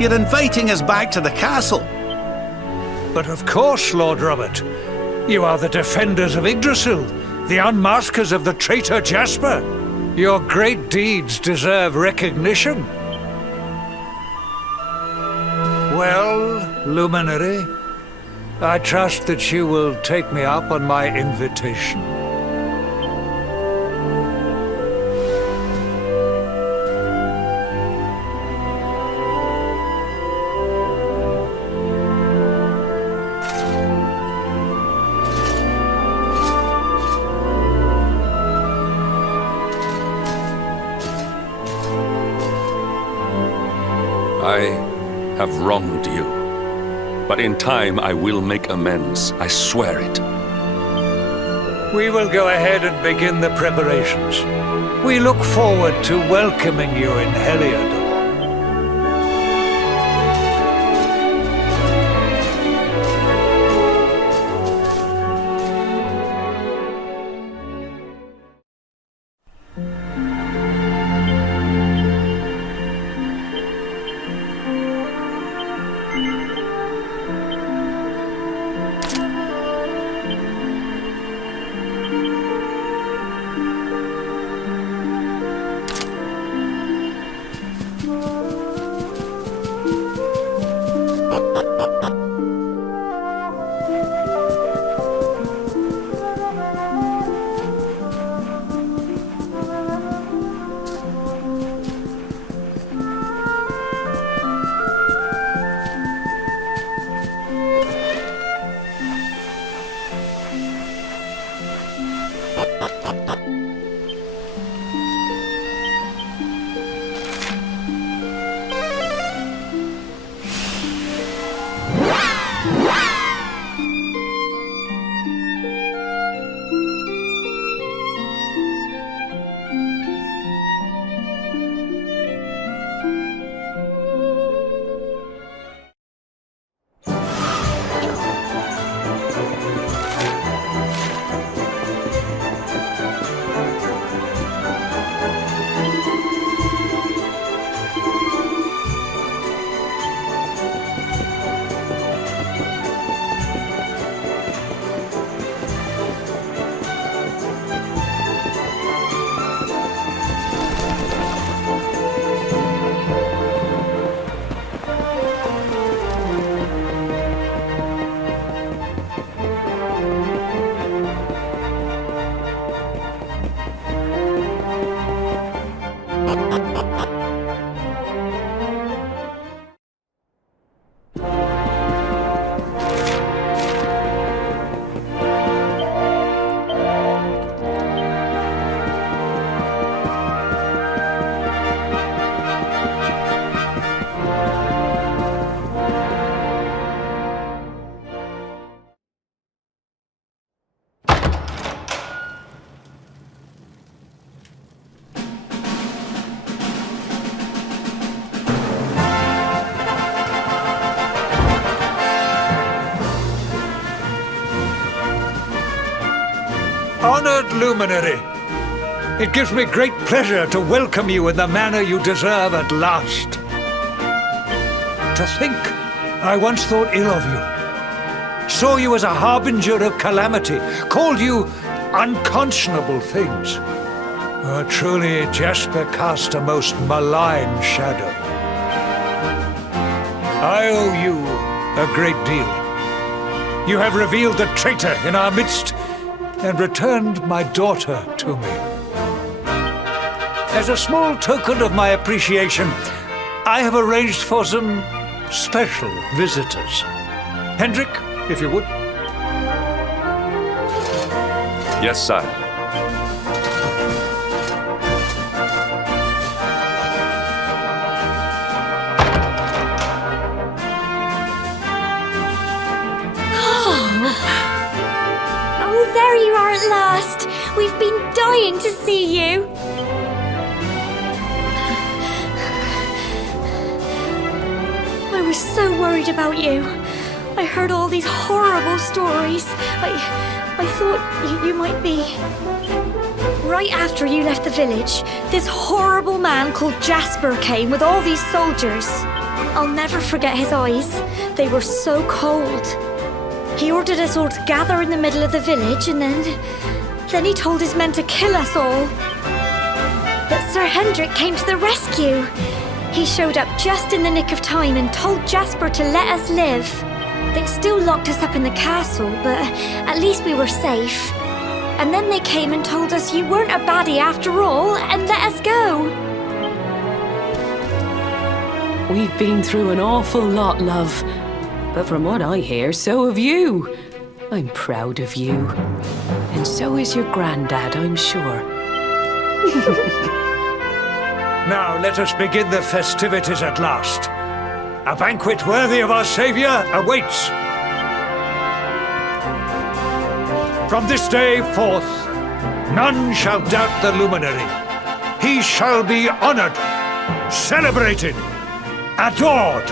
You're inviting us back to the castle. But of course, Lord Robert. You are the defenders of Yggdrasil, the unmaskers of the traitor Jasper. Your great deeds deserve recognition. Well, Luminary, I trust that you will take me up on my invitation. I have wronged you. But in time I will make amends. I swear it. We will go ahead and begin the preparations. We look forward to welcoming you in Heliodor. Honored luminary, it gives me great pleasure to welcome you in the manner you deserve at last. To think, I once thought ill of you, saw you as a harbinger of calamity, called you unconscionable things. Truly, Jasper cast a most malign shadow. I owe you a great deal. You have revealed the traitor in our midst and returned my daughter to me. As a small token of my appreciation, I have arranged for some special visitors. Hendrik, if you would. Yes, sire. Oh, there you are at last. We've been dying to see you. I was so worried about you. I heard all these horrible stories. I thought you might be... Right after you left the village, this horrible man called Jasper came with all these soldiers. I'll never forget his eyes. They were so cold. He ordered us all to gather in the middle of the village, and then he told his men to kill us all. But Sir Hendrik came to the rescue. He showed up just in the nick of time and told Jasper to let us live. They still locked us up in the castle, but at least we were safe. And then they came and told us you weren't a baddie after all, and let us go. We've been through an awful lot, love. But from what I hear, so have you. I'm proud of you. And so is your granddad, I'm sure. Now let us begin the festivities at last. A banquet worthy of our Savior awaits. From this day forth, none shall doubt the luminary. He shall be honored, celebrated, adored.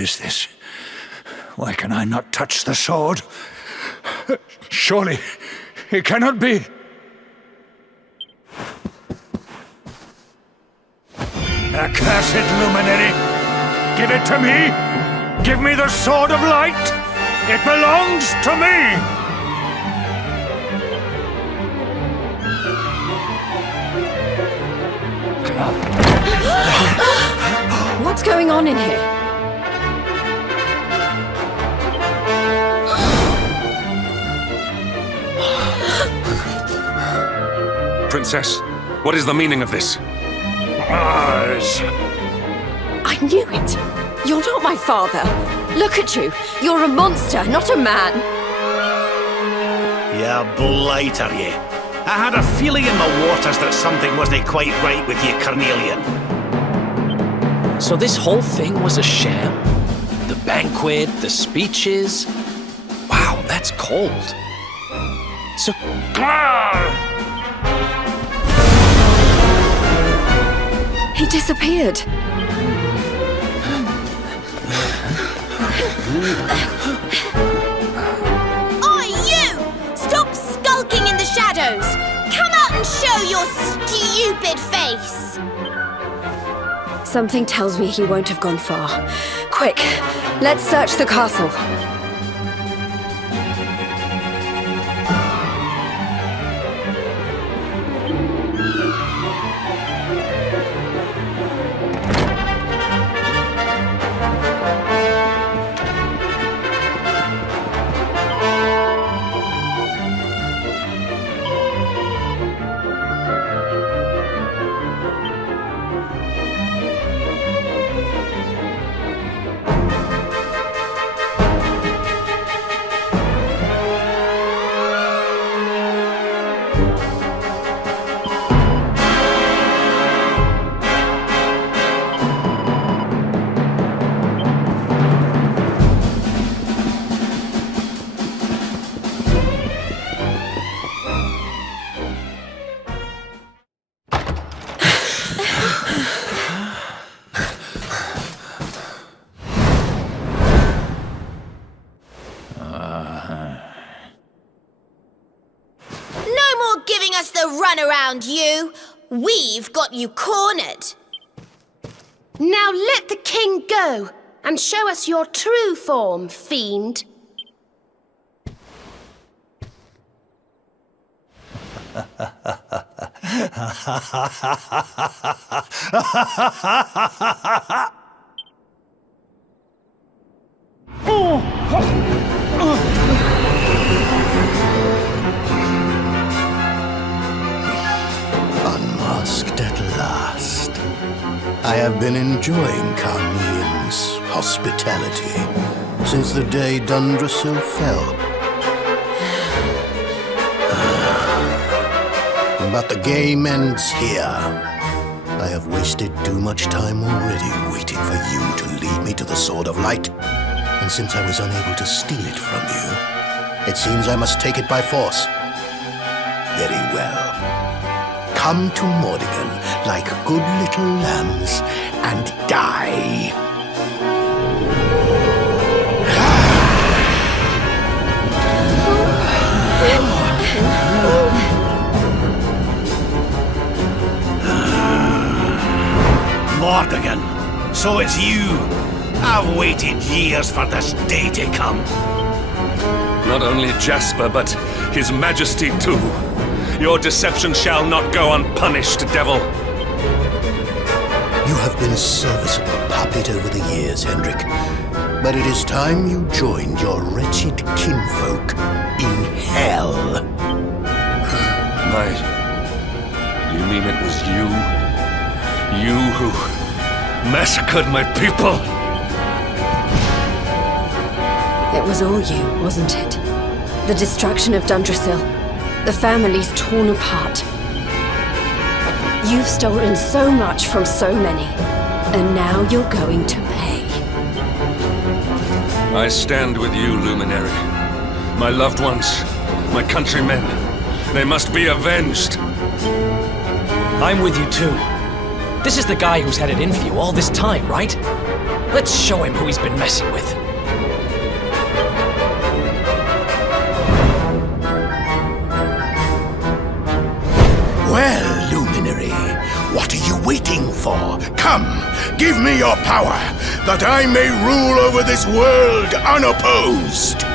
is this? Why can I not touch the sword? Surely, it cannot be. Accursed luminary! Give it to me! Give me the sword of light! It belongs to me! What's going on in here? Princess, what is the meaning of this? Eyes! I knew it! You're not my father! Look at you! You're a monster, not a man! You blighter, you. I had a feeling in the waters that something wasn't quite right with you, Carnelian. So this whole thing was a sham? The banquet, the speeches? Wow, that's cold. So... He disappeared. Oi, you! Stop skulking in the shadows! Come out and show your stupid face! Something tells me he won't have gone far. Quick, let's search the castle. Runaround, you! We've got you cornered! Now let the king go and show us your true form, fiend. Unmasked at last. I have been enjoying Carnelian's hospitality since the day Dundrasil fell. But the game ends here. I have wasted too much time already waiting for you to lead me to the Sword of Light. And since I was unable to steal it from you, it seems I must take it by force. Very well. Come to Mordigan like good little lambs and die. Mordigan, so it's you. I've waited years for this day to come. Not only Jasper, but His Majesty too. Your deception shall not go unpunished, devil. You have been a serviceable puppet over the years, Hendrik. But it is time you joined your wretched kinfolk in hell. You mean it was you? You who massacred my people? It was all you, wasn't it? The destruction of Dundrasil. The family's torn apart. You've stolen so much from so many, and now you're going to pay. I stand with you, Luminary. My loved ones, my countrymen, they must be avenged. I'm with you too. This is the guy who's had it in for you all this time, right? Let's show him who he's been messing with. Well, Luminary, what are you waiting for? Come, give me your power, that I may rule over this world unopposed!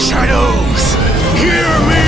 Shadows, hear me!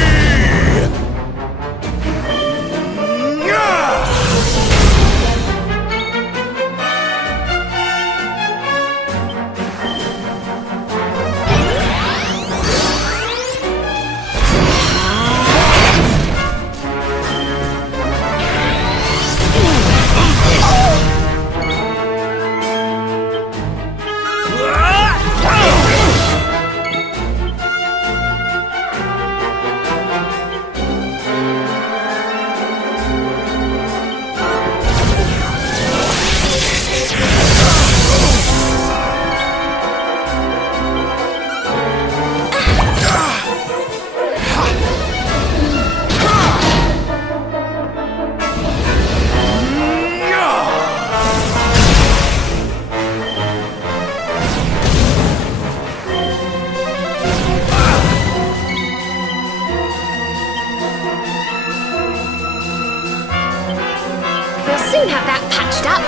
We'll soon have that patched up.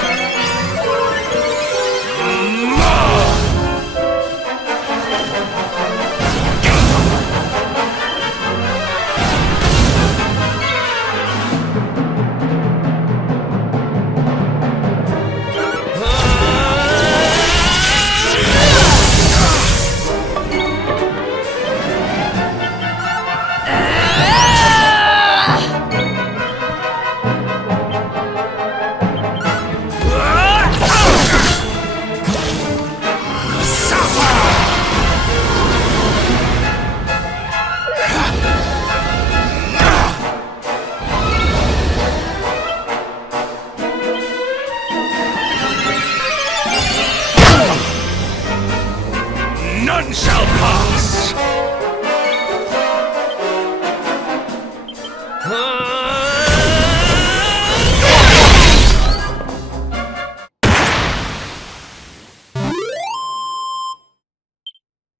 None shall pass!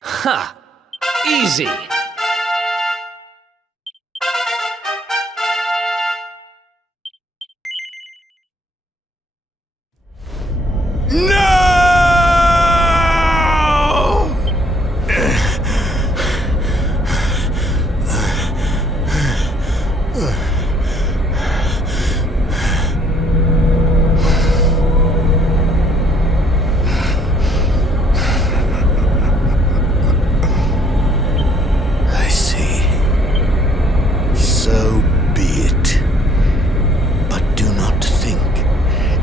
Ha! Easy! I see. So be it. But do not think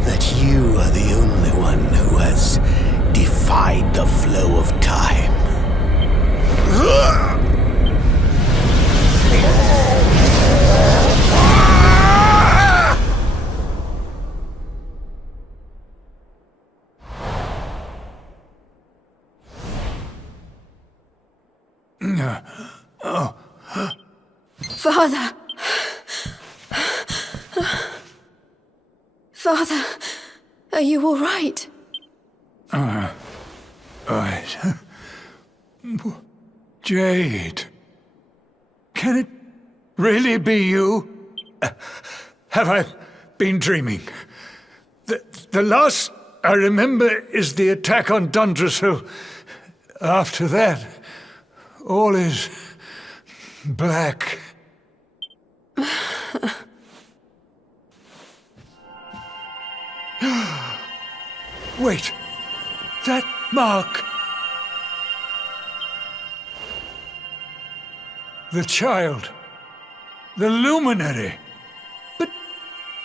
that you are the only one who has defied the flow of time. Father! Father, are you all right? Right. Jade. Can it really be you? Have I been dreaming? The last I remember is the attack on Dundrasil. After that, all is black. Wait, that mark. The child. The luminary. But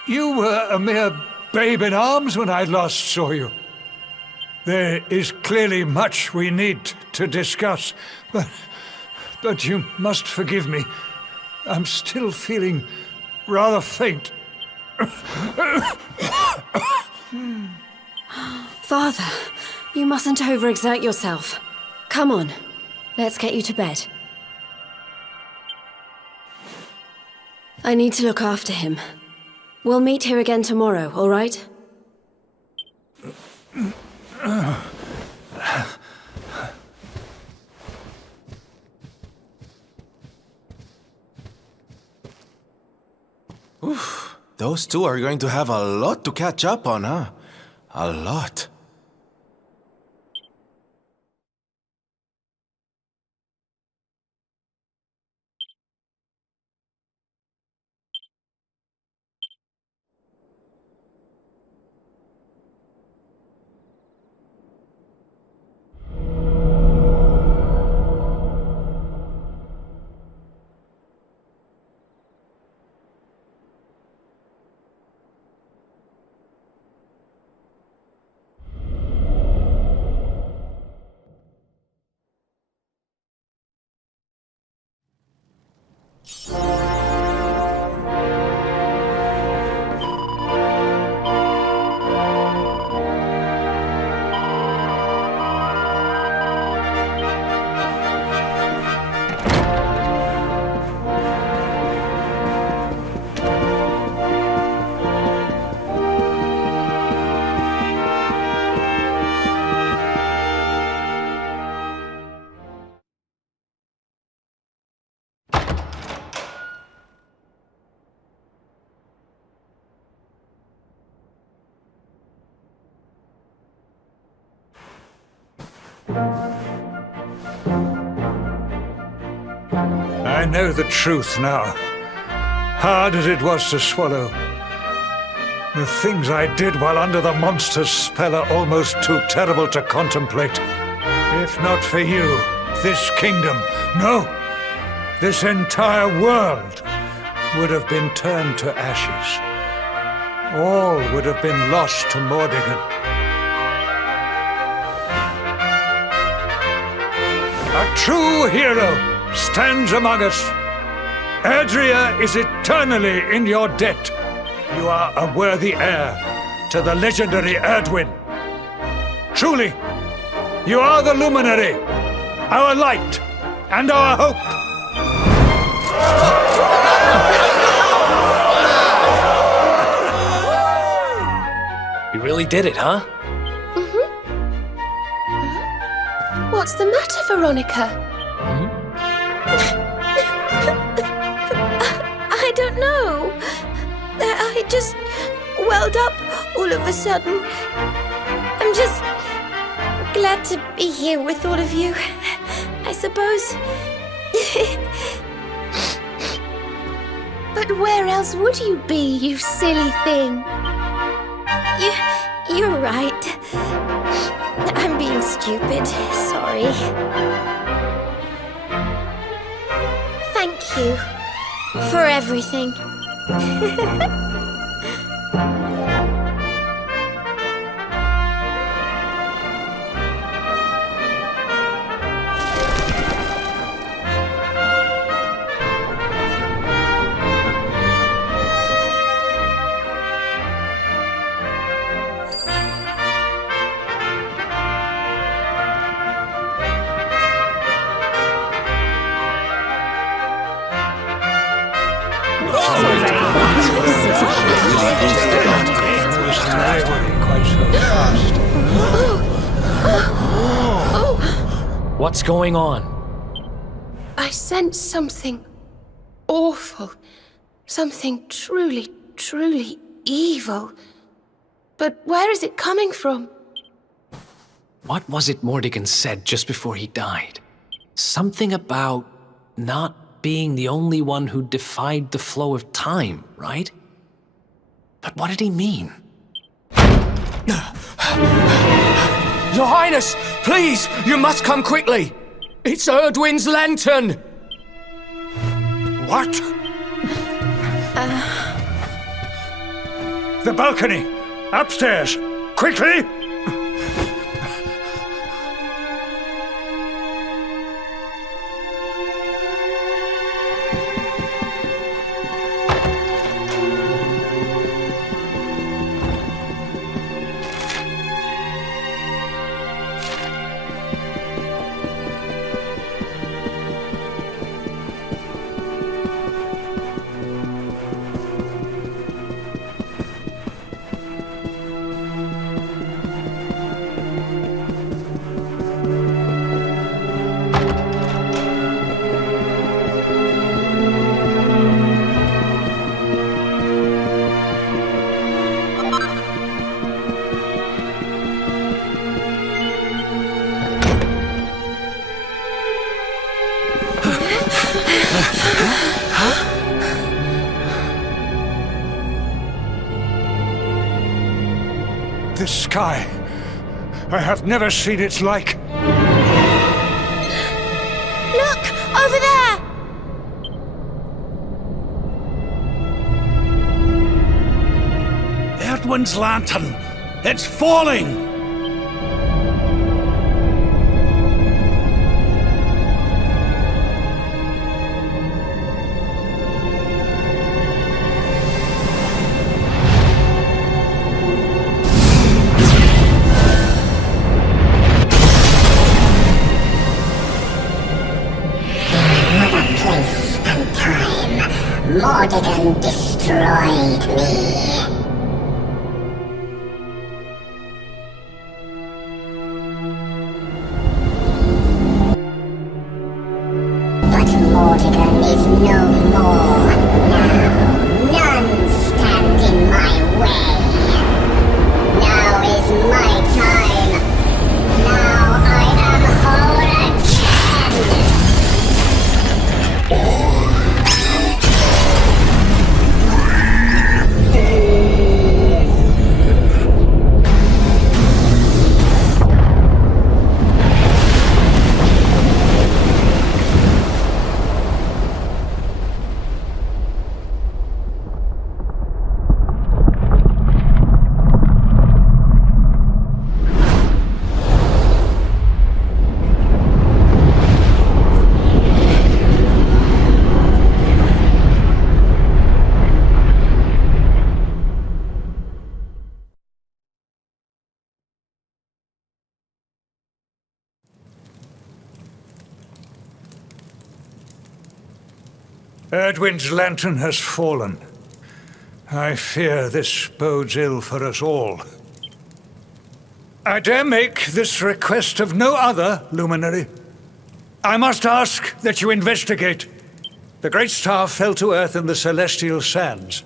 You were a mere babe in arms when I last saw you. There is clearly much we need to discuss, but you must forgive me. I'm still feeling rather faint. Father, you mustn't overexert yourself. Come on, let's get you to bed. I need to look after him. We'll meet here again tomorrow, all right? Oof, those two are going to have a lot to catch up on, huh? A lot. I know the truth now, hard as it was to swallow. The things I did while under the monster's spell are almost too terrible to contemplate. If not for you, this kingdom, no, this entire world would have been turned to ashes. All would have been lost to Mordigan. A true hero stands among us. Erdrea is eternally in your debt. You are a worthy heir to the legendary Erdwin. Truly, you are the luminary, our light, and our hope. You really did it, huh? What's the matter, Veronica? I don't know. I just welled up all of a sudden. I'm just glad to be here with all of you, I suppose. But where else would you be, you silly thing? You're right. I'm being stupid. Sorry. Thank you for everything. What's going on? I sense something awful. Something truly, truly evil. But where is it coming from? What was it Mordigan said just before he died? Something about not being the only one who defied the flow of time, right? But what did he mean? Your Highness, please, you must come quickly. It's Erdwin's lantern. What? The balcony! Upstairs! Quickly! The sky. I have never seen its like. Look! Over there! Erdwin's lantern! It's falling! Mordegon destroyed me. But Mordegon is no more now. None stand in my way. Now is my time. Now I am whole again. Erdwin's lantern has fallen. I fear this bodes ill for us all. I dare make this request of no other, Luminary. I must ask that you investigate. The Great Star fell to Earth in the Celestial Sands.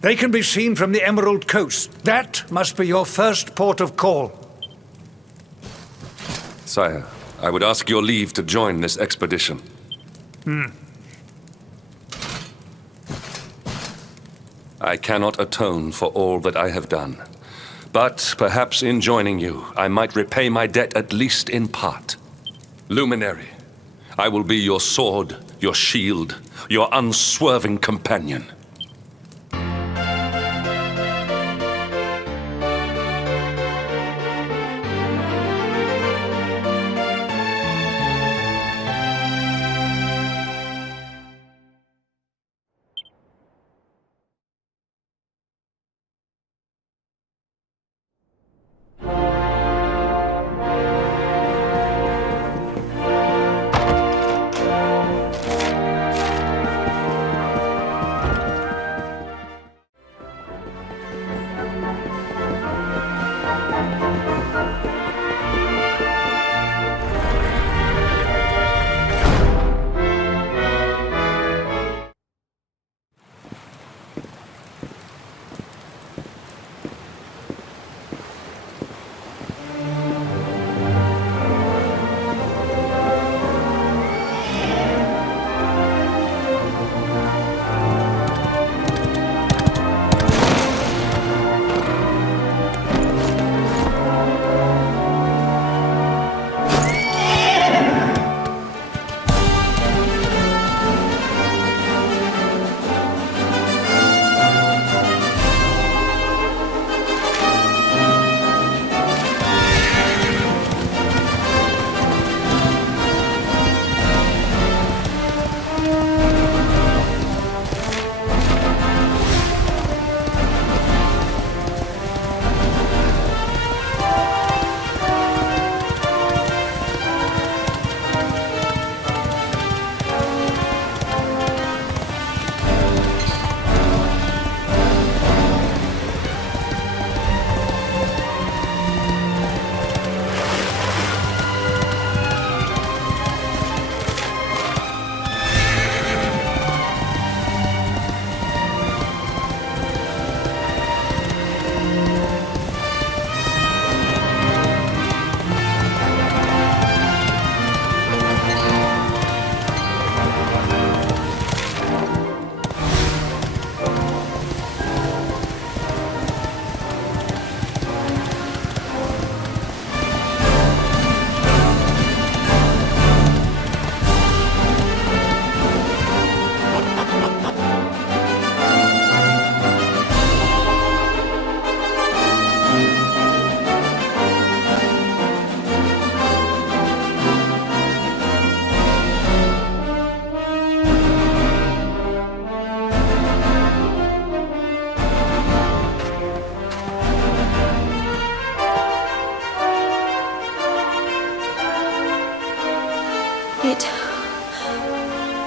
They can be seen from the Emerald Coast. That must be your first port of call. Sire, I would ask your leave to join this expedition. I cannot atone for all that I have done. But perhaps in joining you, I might repay my debt at least in part. Luminary, I will be your sword, your shield, your unswerving companion.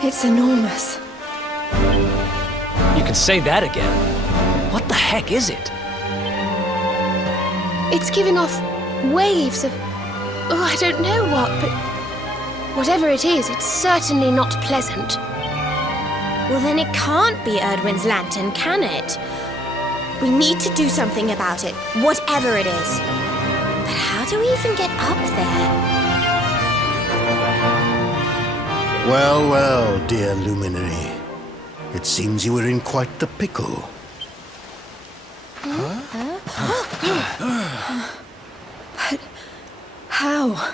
It's enormous. You can say that again. What the heck is it? It's giving off waves of... Oh, I don't know what, but... Whatever it is, it's certainly not pleasant. Well, then it can't be Erdwin's lantern, can it? We need to do something about it, whatever it is. But how do we even get up there? Well, well, dear luminary. It seems you were in quite the pickle. But how?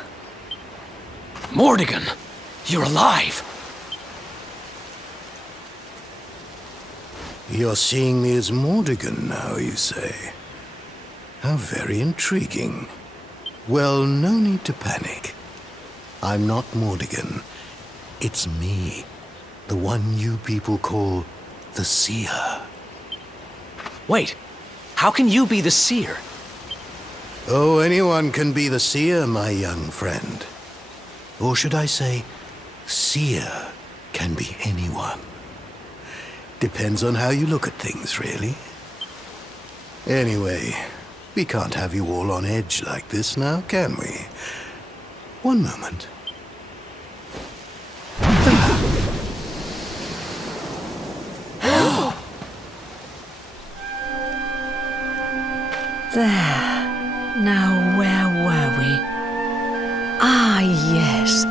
Mordigan, you're alive. You're seeing me as Mordigan now, you say? How very intriguing. Well, no need to panic. I'm not Mordigan. It's me, the one you people call the Seer. Wait, how can you be the Seer? Oh, anyone can be the Seer, my young friend. Or should I say, Seer can be anyone. Depends on how you look at things, really. Anyway, we can't have you all on edge like this now, can we? One moment. There. Now, where were we? Ah, yes.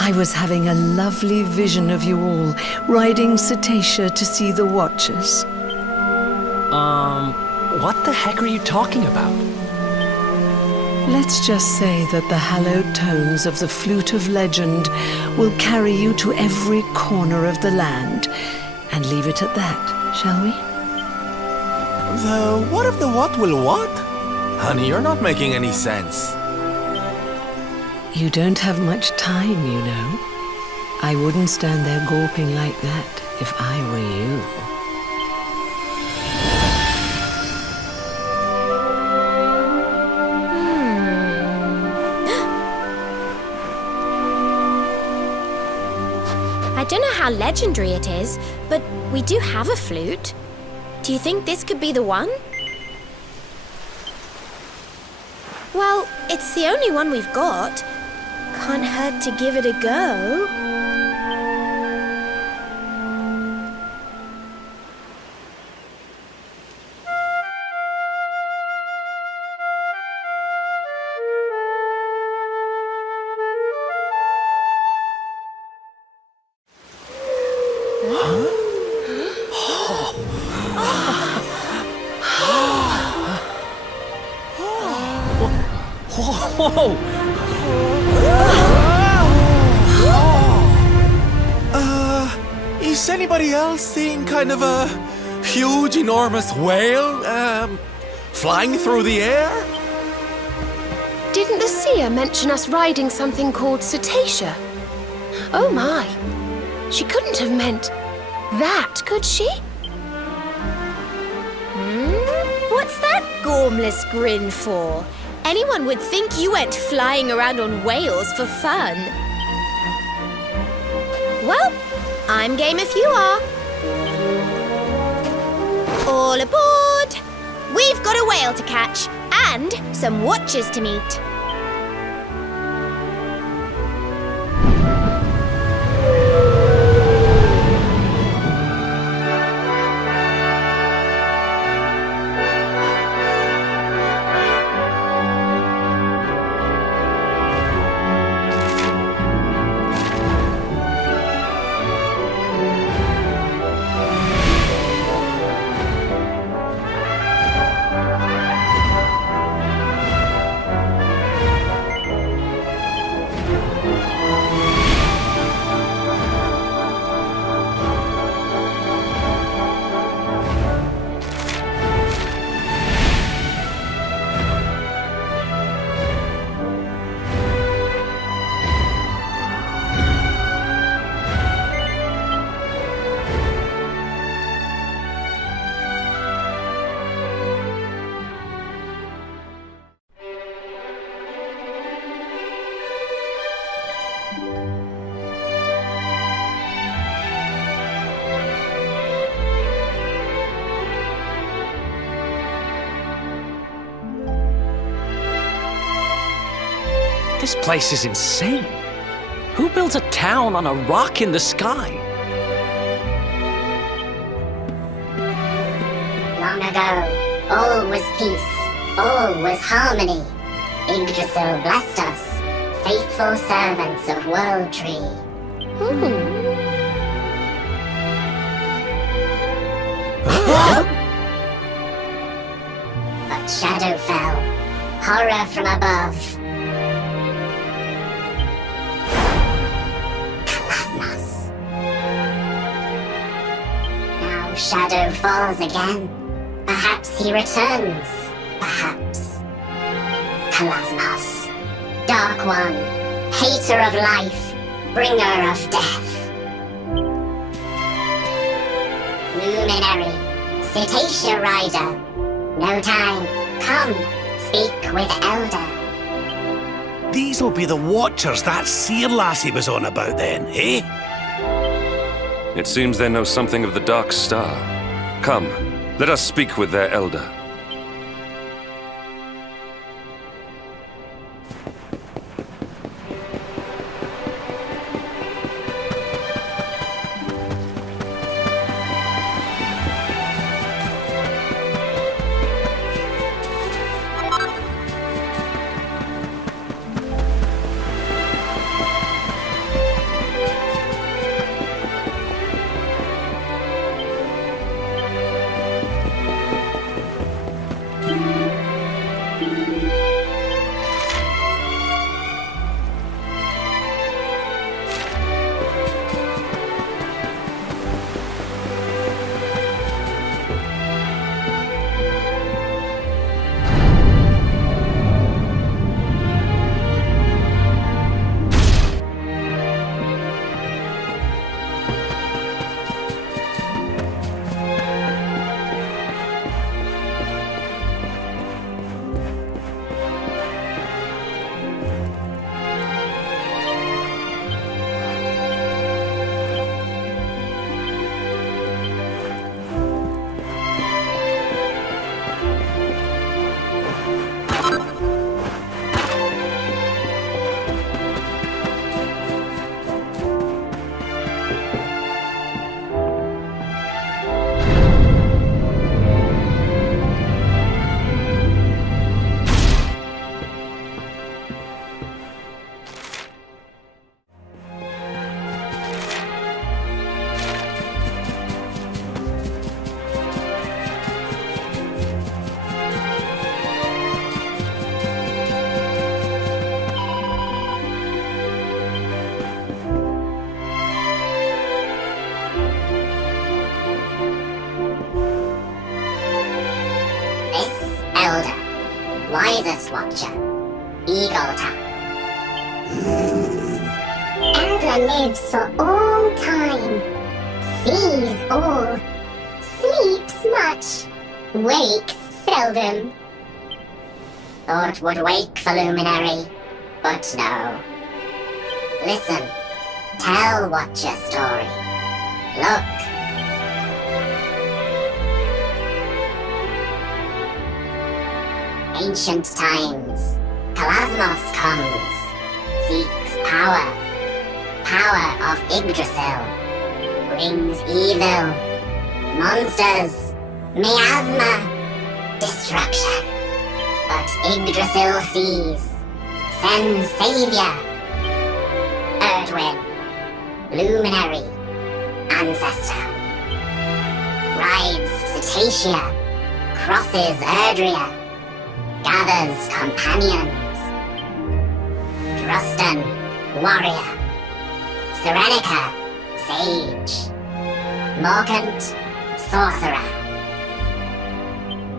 I was having a lovely vision of you all, riding Cetacea to see the Watchers. What the heck are you talking about? Let's just say that the hallowed tones of the Flute of Legend will carry you to every corner of the land. And leave it at that, shall we? The what of the what will what? Honey, you're not making any sense. You don't have much time, you know. I wouldn't stand there gawping like that if I were you. I don't know how legendary it is, but we do have a flute. Do you think this could be the one? Well, it's the only one we've got. Can't hurt to give it a go. Whoa! Is anybody else seeing kind of a huge, enormous whale, flying through the air? Didn't the seer mention us riding something called Cetacea? Oh my! She couldn't have meant that, could she? What's that gormless grin for? Anyone would think you went flying around on whales for fun. Well, I'm game if you are. All aboard! We've got a whale to catch and some watchers to meet. This place is insane. Who builds a town on a rock in the sky? Long ago, all was peace, all was harmony. Yggdrasil blessed us, faithful servants of World Tree. But shadow fell, horror from above. Kalasnos. Now shadow falls again. Perhaps he returns. Perhaps. Kalasnos. Dark One. Hater of life. Bringer of death. Luminary. Cetacea rider. No time. Come. Speak with Elder. These'll be the Watchers that seer lassie was on about then, eh? It seems they know something of the Dark Star. Come, let us speak with their elder. Wisest Watcher, Eagle-Tap. Elder lives for all time, sees all, sleeps much, wakes seldom. Thought would wake for Luminary, but no. Listen, tell Watcher story. Look. Ancient times, Kalasnos comes, seeks power, power of Yggdrasil, brings evil, monsters, miasma, destruction. But Yggdrasil sees, sends savior, Erdwin, luminary, ancestor, rides Cetacea, crosses Erdrea, gathers companions. Drustan, warrior. Serenica, sage. Morkant, sorcerer.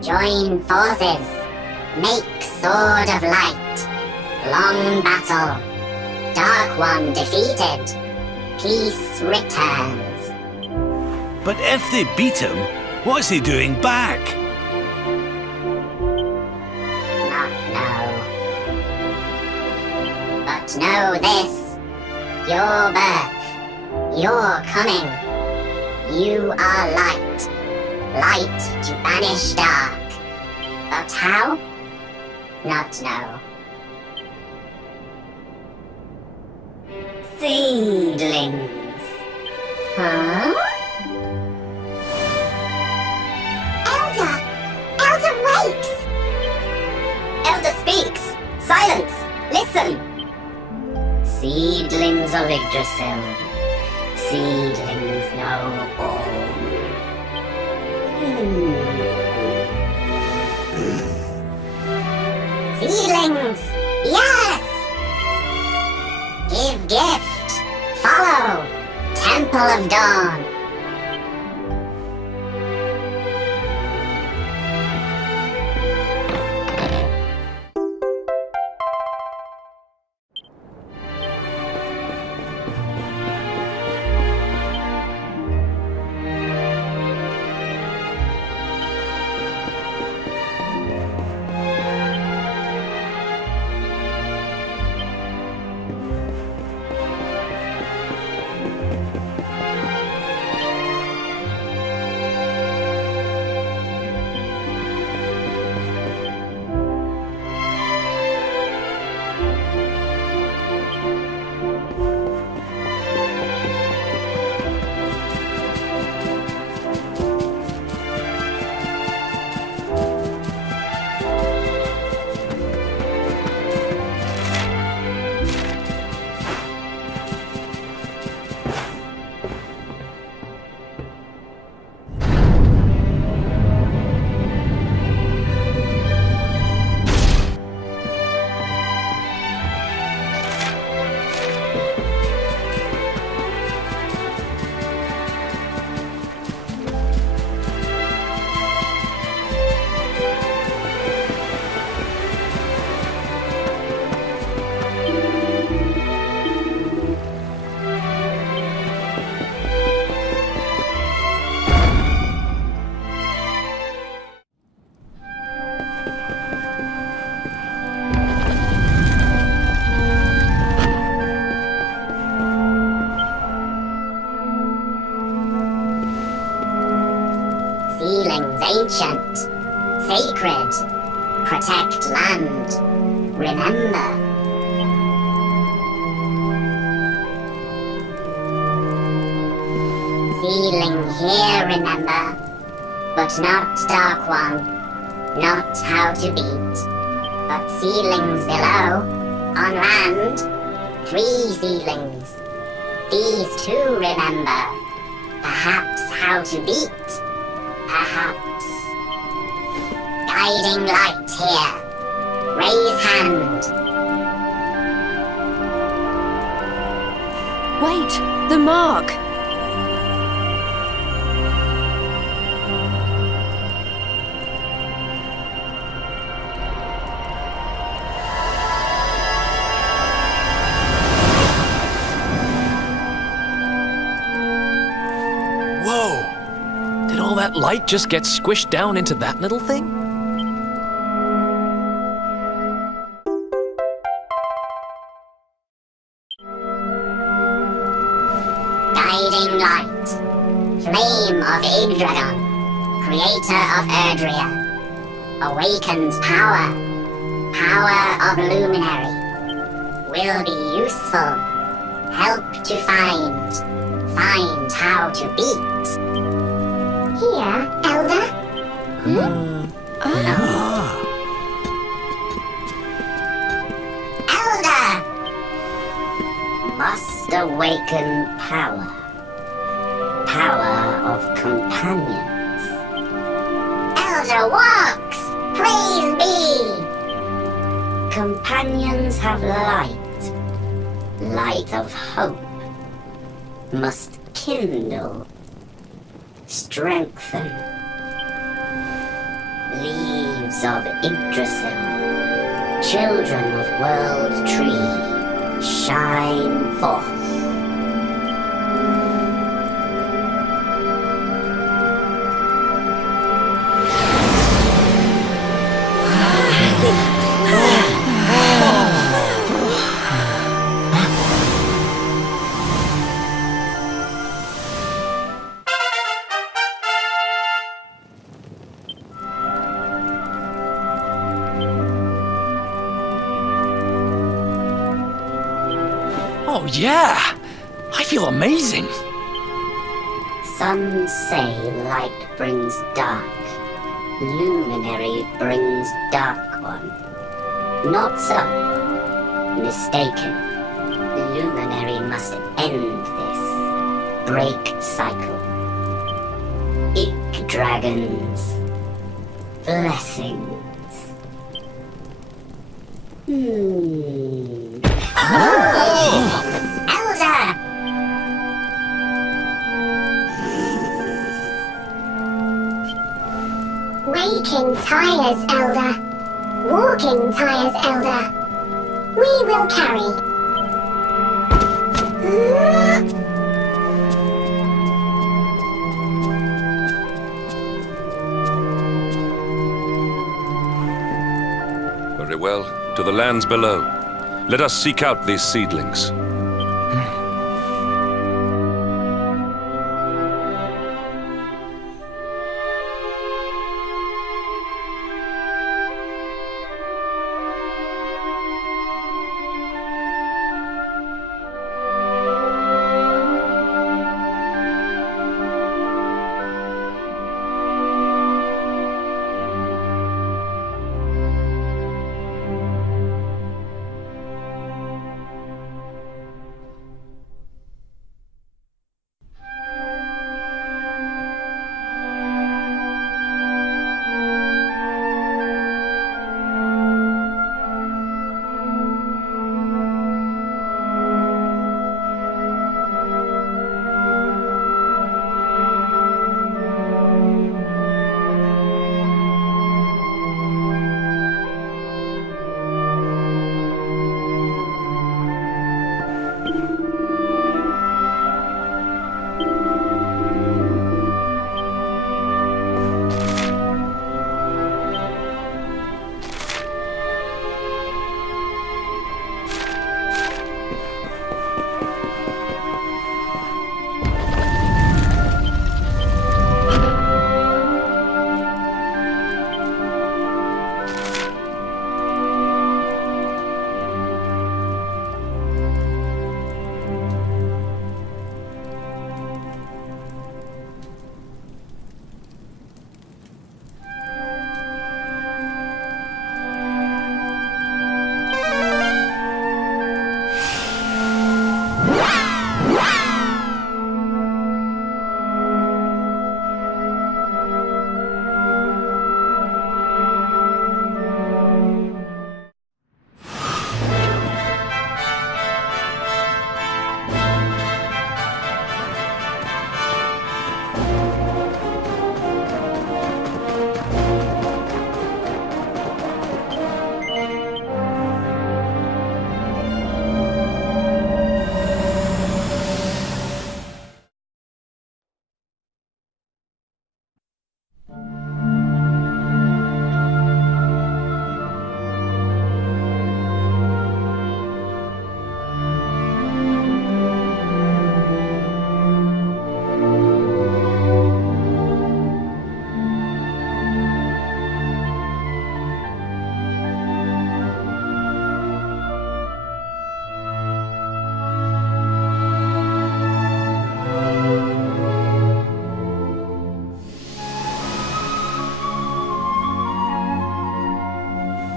Join forces. Make sword of light. Long battle. Dark One defeated. Peace returns. But if they beat him, what's he doing back? But know this, your birth, your coming, you are light, light to banish dark. But how? Not know. Seedlings. Huh? Elder! Elder wakes! Elder speaks! Silence! Listen! Seedlings of Yggdrasil. Seedlings know all. Seedlings! Yes! Give gift! Follow! Temple of Dawn! Seedlings ancient, sacred, protect land, remember. Seedling here, remember, but not Dark One, not how to beat, but seedlings below, on land, 3 seedlings. These two remember, perhaps how to beat. Perhaps. Guiding light here. Raise hand. Wait! The mark! Whoa! Did all that light just get squished down into that little thing? Guiding light. Flame of Yggdrasil. Creator of Erdrea. Awakens power. Power of Luminary. Will be useful. Help to find. Find how to beat. Here, Elder. Elder! Must awaken power. Power of companions. Elder walks! Praise be! Companions have light. Light of hope. Must kindle. Strengthen. Leaves of Yggdrasil. Children of World Tree. Shine forth. Oh, yeah! I feel amazing. Some say light brings dark. Luminary brings dark one. Not so. Mistaken. Luminary must end this. Break cycle. Ick dragons. Blessings. Elder! Waking tires, Elder. Walking tires, Elder. We will carry. Very well. To the lands below. Let us seek out these seedlings.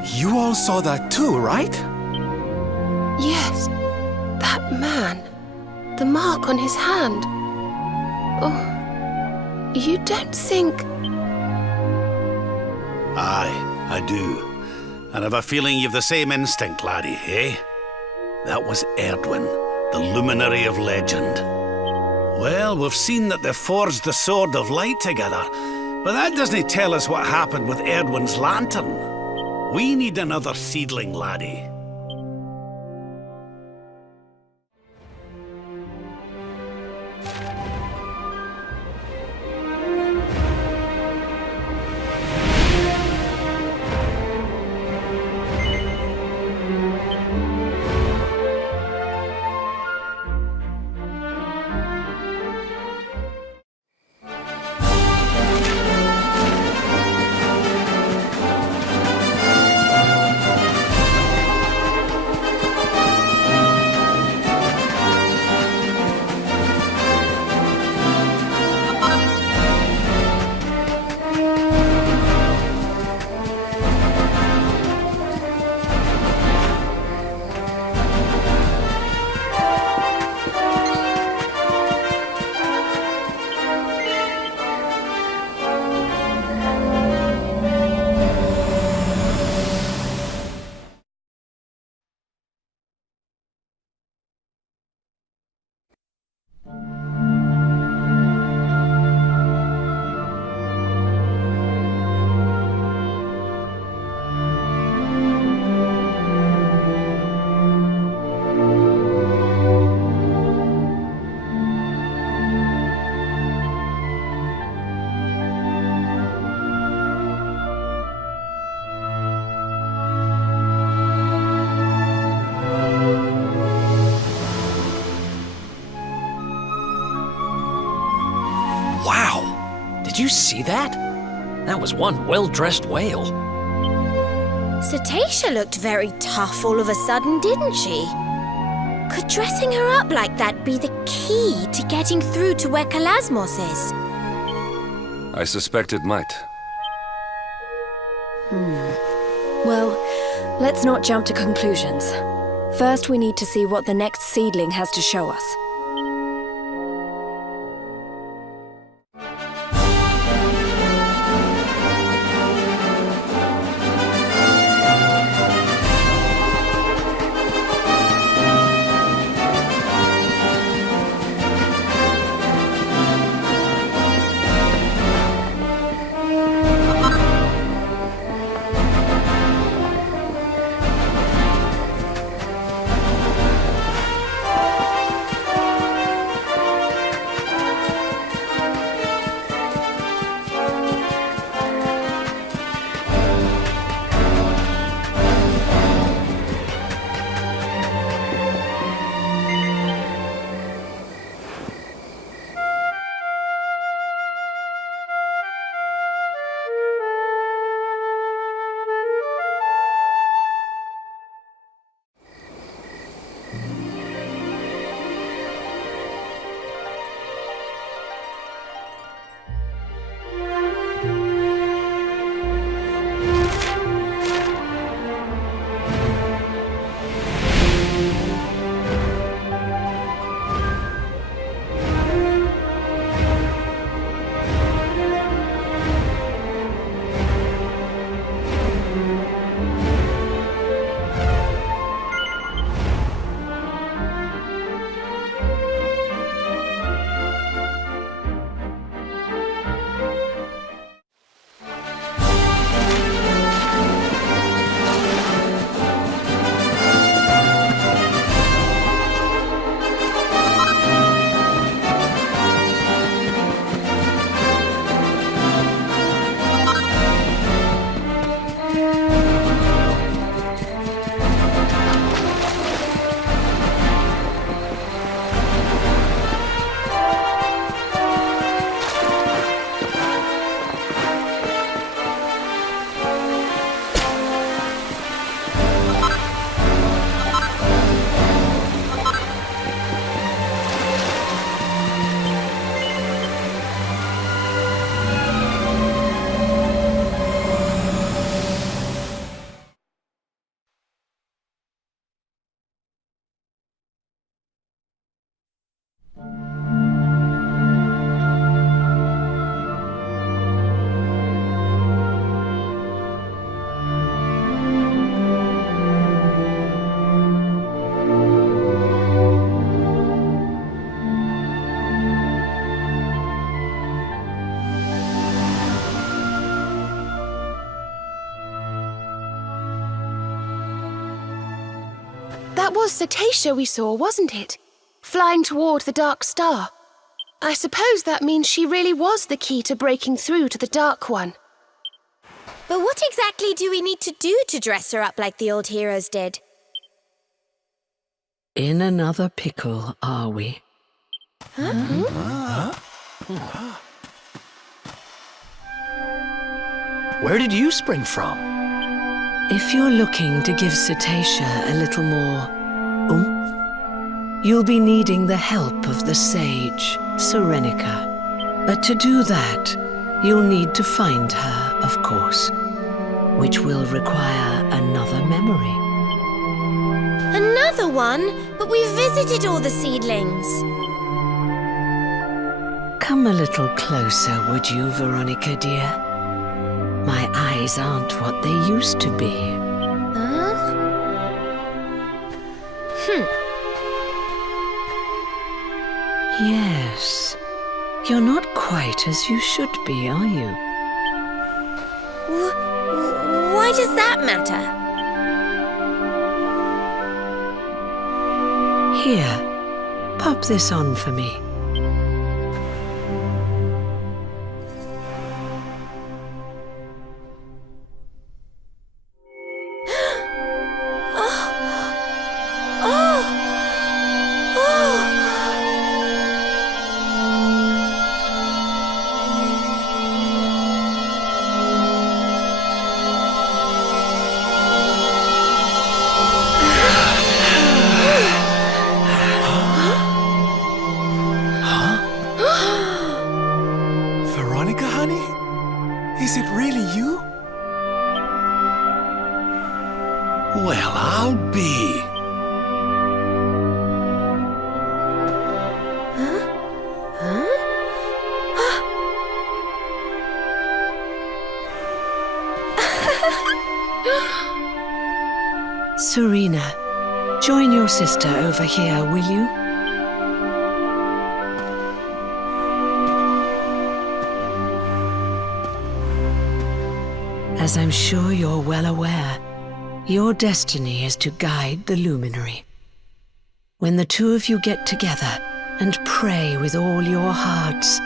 You all saw that too, right? Yes, that man. The mark on his hand. Oh, you don't think... Aye, I do. And I've a feeling you've the same instinct, laddie, eh? That was Erdwin, the luminary of legend. Well, we've seen that they forged the Sword of Light together, but that doesn't tell us what happened with Erdwin's lantern. We need another seedling, laddie. you see that? That was one well-dressed whale. Cetacea looked very tough all of a sudden, didn't she? Could dressing her up like that be the key to getting through to where Kalasmos is? I suspect it might. Well, let's not jump to conclusions. First, we need to see what the next seedling has to show us. That was Cetacea we saw, wasn't it? Flying toward the Dark Star. I suppose that means she really was the key to breaking through to the Dark One. But what exactly do we need to do to dress her up like the old heroes did? In another pickle, are we? Where did you spring from? If you're looking to give Cetacea a little more oomph, you'll be needing the help of the sage, Serenica. But to do that, you'll need to find her, of course, which will require another memory. Another one? But we've visited all the seedlings. Come a little closer, would you, Veronica, dear? My eyes aren't what they used to be. Yes. You're not quite as you should be, are you? Why does that matter? Here, pop this on for me. Serena, join your sister over here, will you? As I'm sure you're well aware, your destiny is to guide the luminary. When the two of you get together and pray with all your hearts,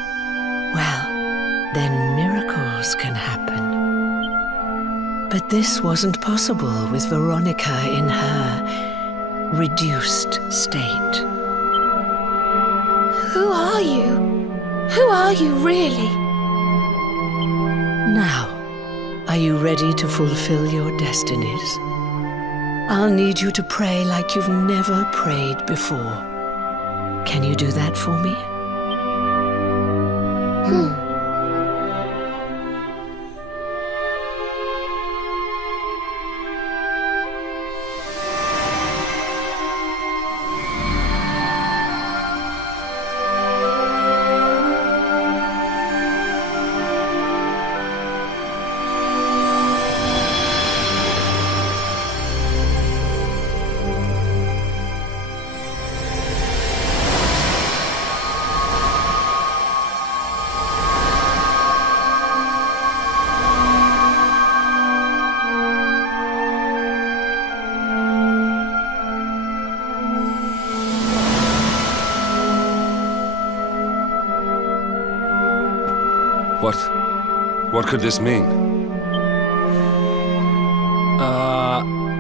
well, then miracles can happen. But this wasn't possible with Veronica in her reduced state. Who are you? Who are you really? Now, are you ready to fulfill your destinies? I'll need you to pray like you've never prayed before. Can you do that for me? What could this mean?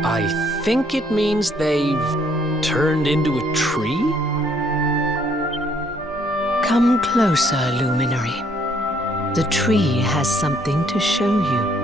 I think it means they've turned into a tree? Come closer, Luminary. The tree has something to show you.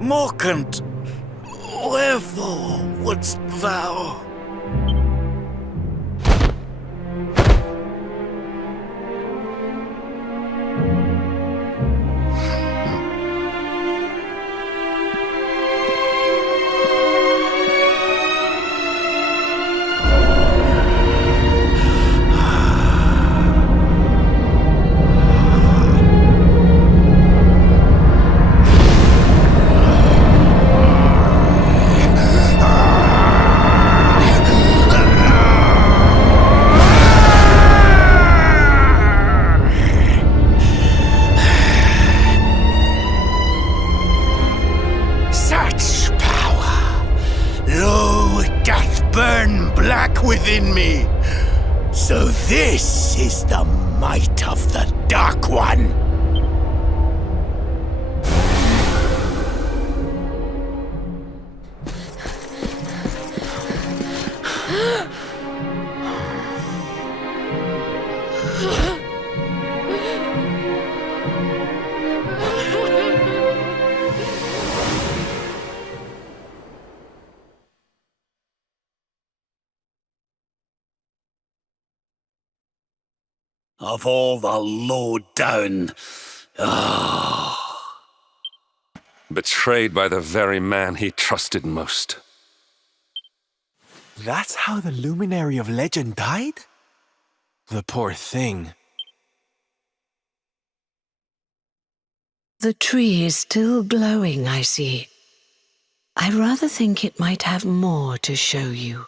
Morcant, wherefore wouldst thou? Within me. So this is the might of the Dark One. Of all the low down. Betrayed by the very man he trusted most. That's how the Luminary of Legend died? The poor thing. The tree is still glowing, I see. I rather think it might have more to show you.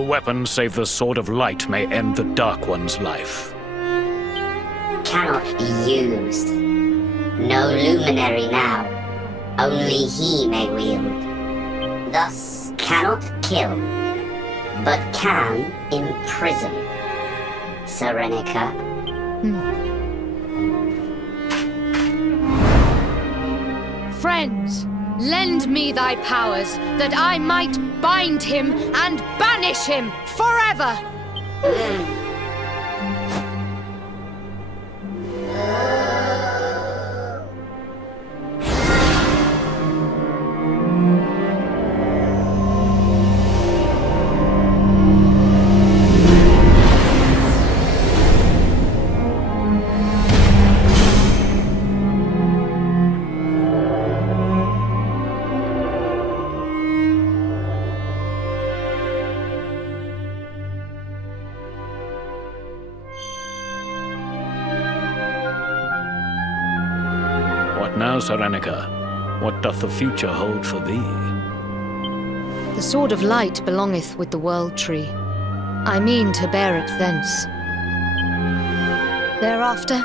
No weapon save the Sword of Light may end the Dark One's life. Cannot be used. No luminary now. Only he may wield. Thus cannot kill, but can imprison. Serenica. Friends, lend me thy powers, that I might bind him and banish him forever! What now, Serenica? What doth the future hold for thee? The Sword of Light belongeth with the World Tree. I mean to bear it thence. Thereafter,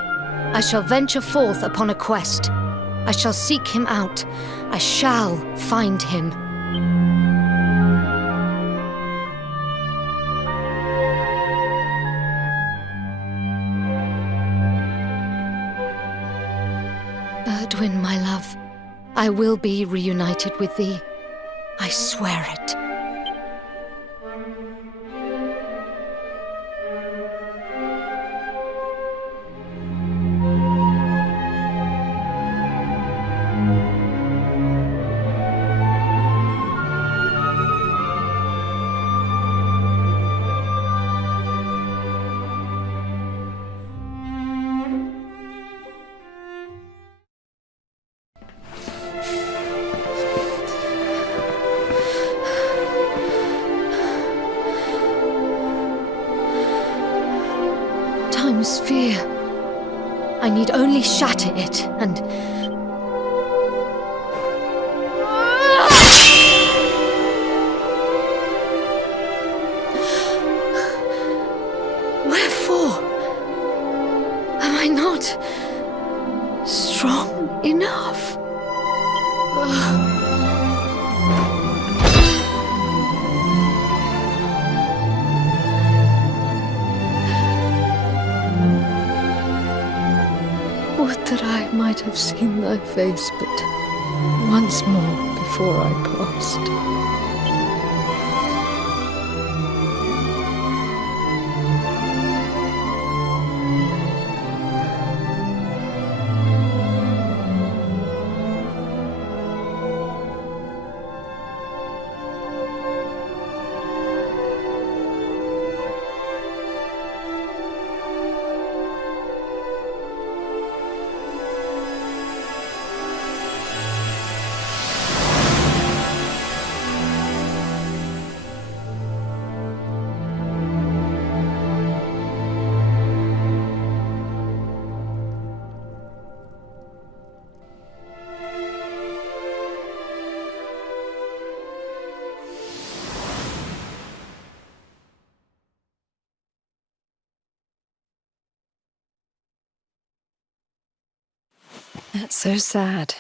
I shall venture forth upon a quest. I shall seek him out. I shall find him. Erdwin, my love, I will be reunited with thee. I swear it. Sphere. I need only shatter it, and... Wherefore? Am I not strong enough? Would that I might have seen thy face but once more before I passed. That's so sad.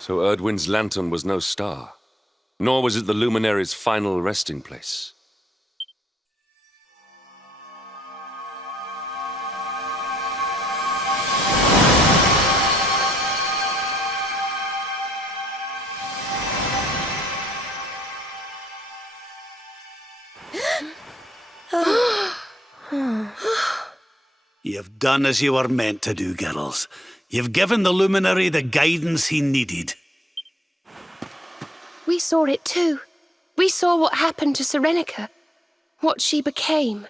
So Erdwin's lantern was no star, nor was it the luminary's final resting place. You've done as you were meant to do, girls. You've given the luminary the guidance he needed. We saw it too. We saw what happened to Serenica. What she became.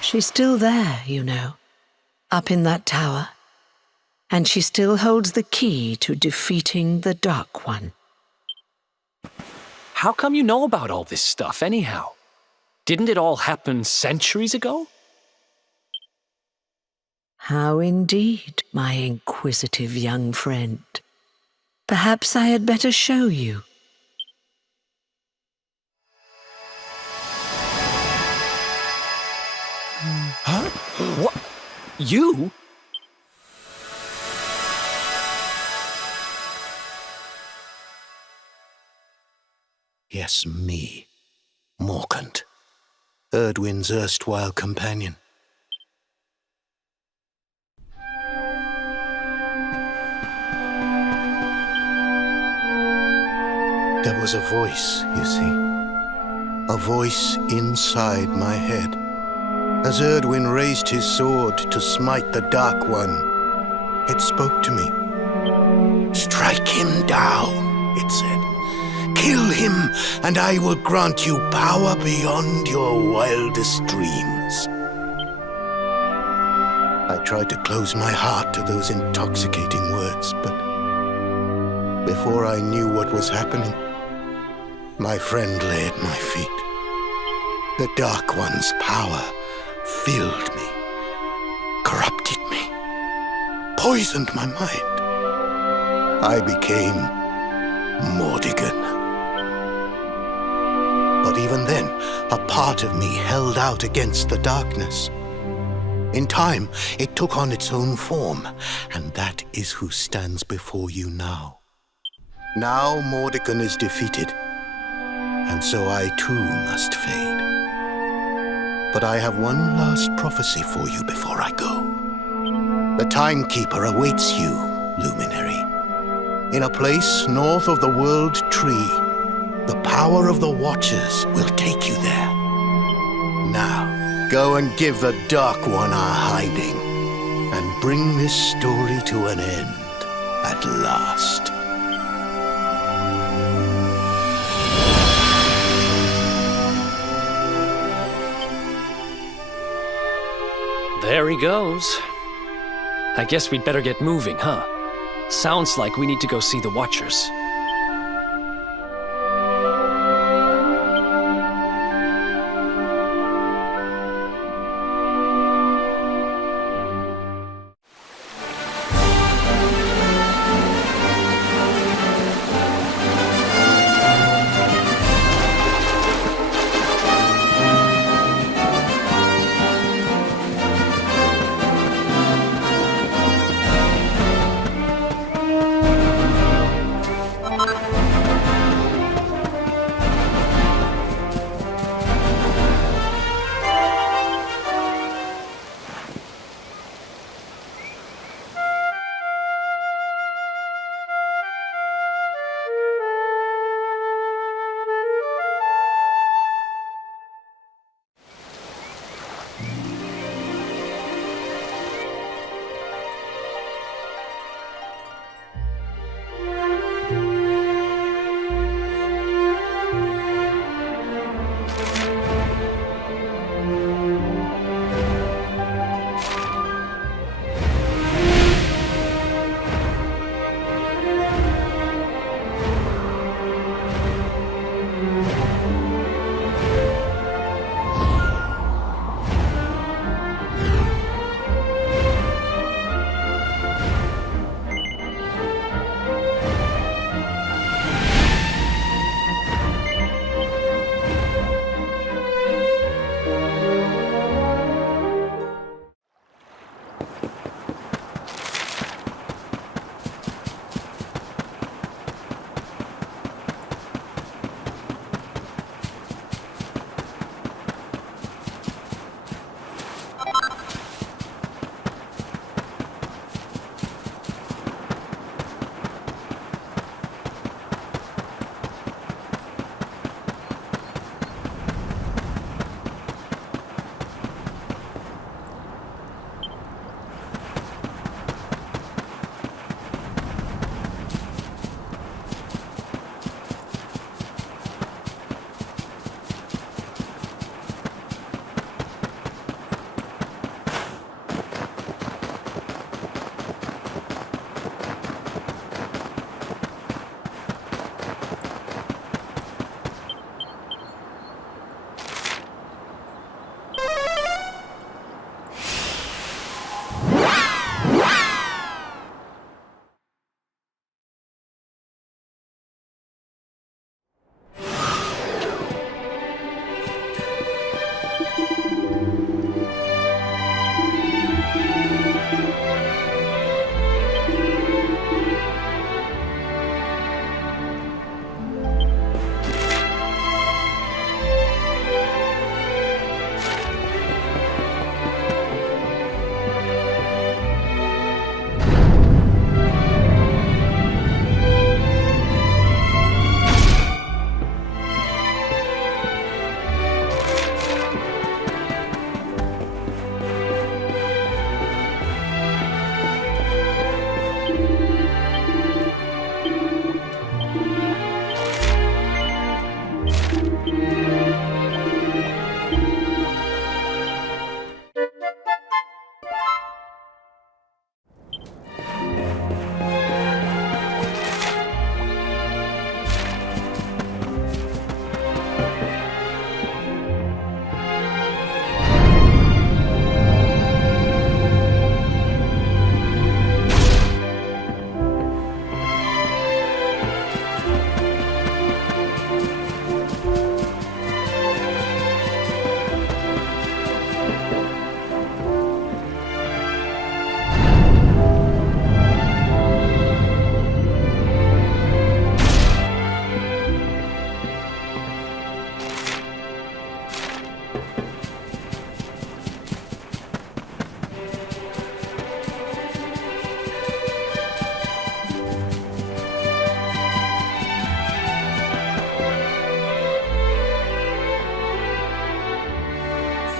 She's still there, you know. Up in that tower. And she still holds the key to defeating the Dark One. How come you know about all this stuff, anyhow? Didn't it all happen centuries ago? How indeed, my inquisitive young friend. Perhaps I had better show you. What? You? Yes, me. Morkant. Erdwin's erstwhile companion. There was a voice, you see. A voice inside my head. As Erdwin raised his sword to smite the Dark One, it spoke to me. Strike him down, it said. Kill him, and I will grant you power beyond your wildest dreams. I tried to close my heart to those intoxicating words, but before I knew what was happening, my friend lay at my feet. The Dark One's power filled me, corrupted me, poisoned my mind. I became Mordigan. But even then, a part of me held out against the darkness. In time, it took on its own form, and that is who stands before you now. Now Mordigan is defeated, and so I too must fade. But I have one last prophecy for you before I go. The Timekeeper awaits you, Luminary. In a place north of the World Tree, the power of the Watchers will take you there. Now, go and give the Dark One our hiding, and bring this story to an end at last. There he goes. I guess we'd better get moving, huh? Sounds like we need to go see the Watchers.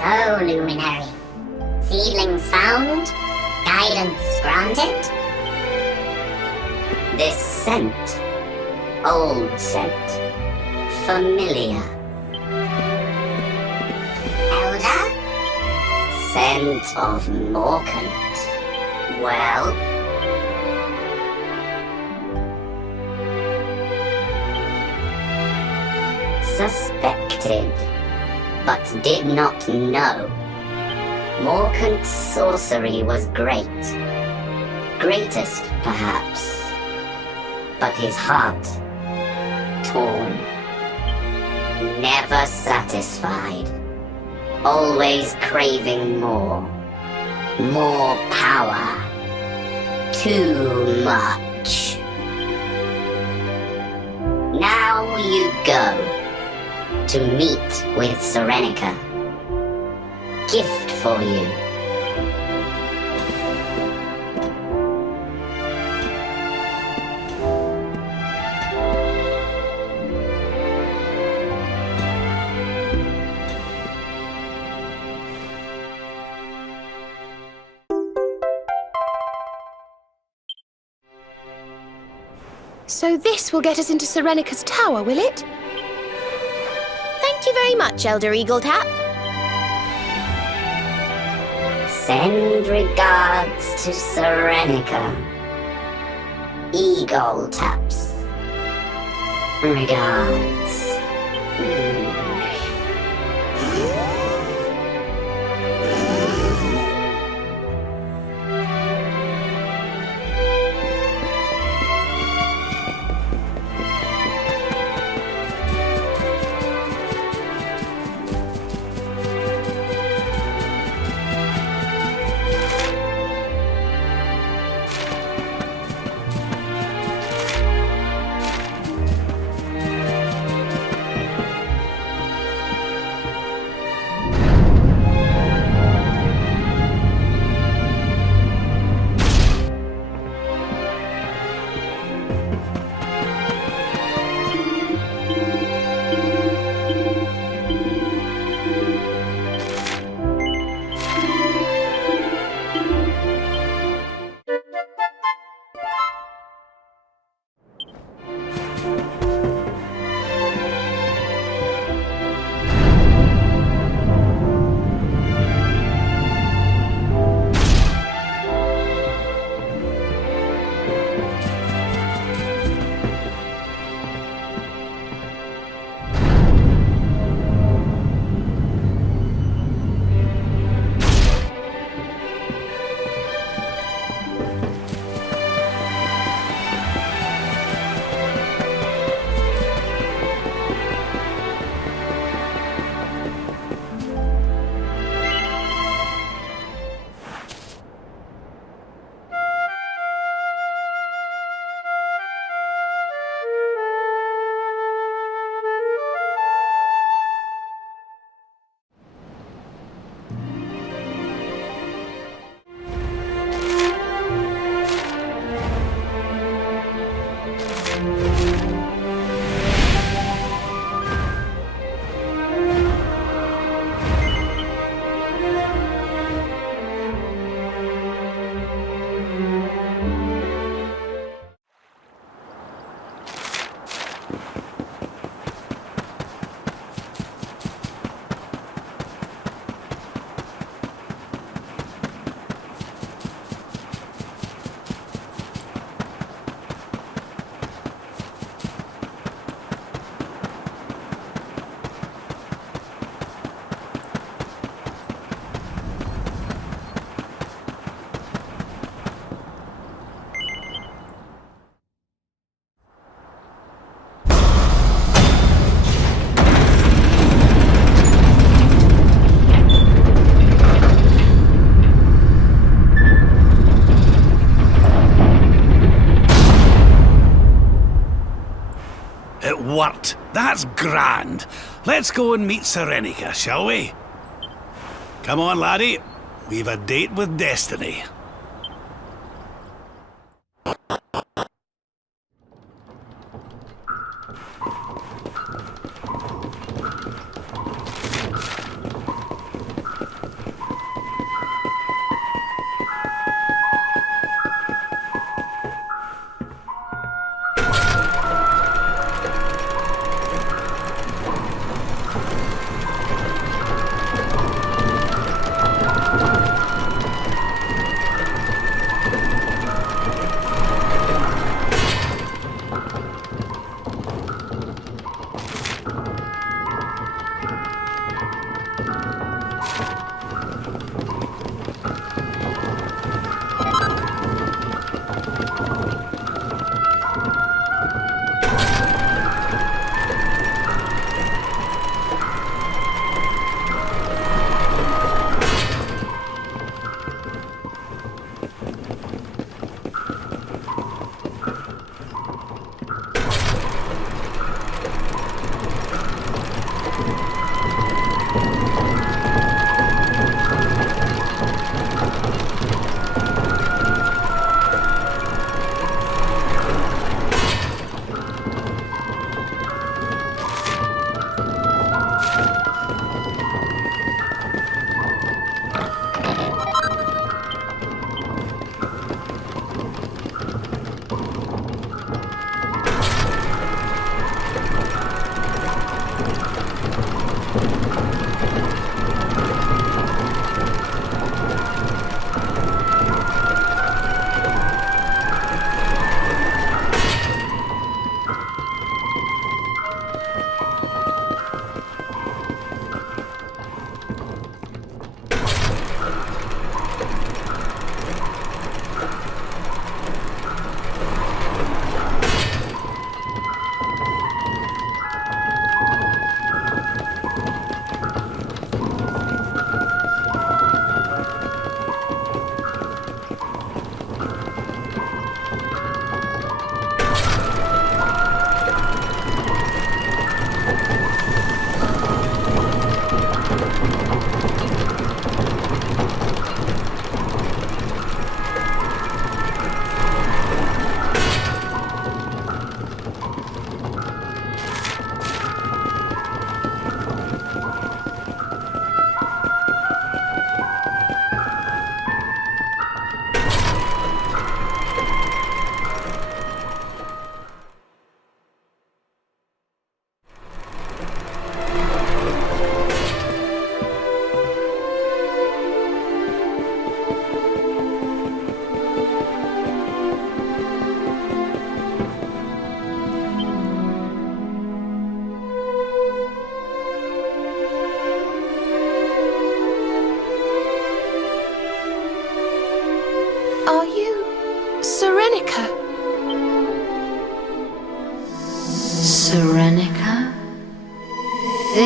So, Luminary. Seedlings found? Guidance granted? This scent. Old scent. Familiar. Elder? Scent of Morkant. Well? Suspected, but did not know. Morkant's sorcery was great. Greatest, perhaps. But his heart, torn. Never satisfied. Always craving more. More power. Too much. Now you go. To meet with Serenica. Gift for you. So this will get us into Serenica's tower, will it? Thank you very much, Elder Eagletap. Send regards to Serenica. Eagle taps. Regards. It worked. That's grand. Let's go and meet Serenica, shall we? Come on, laddie. We've a date with destiny.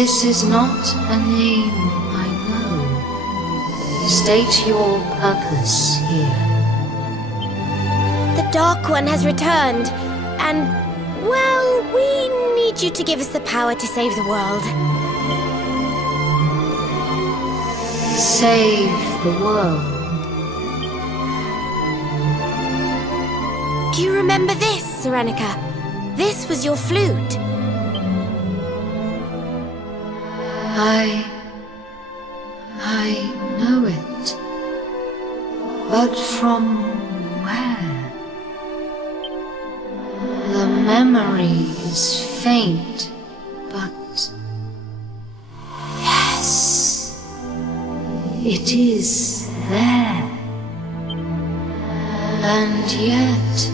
This is not a name I know. State your purpose here. The Dark One has returned, and, well, we need you to give us the power to save the world. Save the world. Do you remember this, Serenica? This was your flute. I know it. But from where? The memory is faint, but... Yes, it is there. And yet,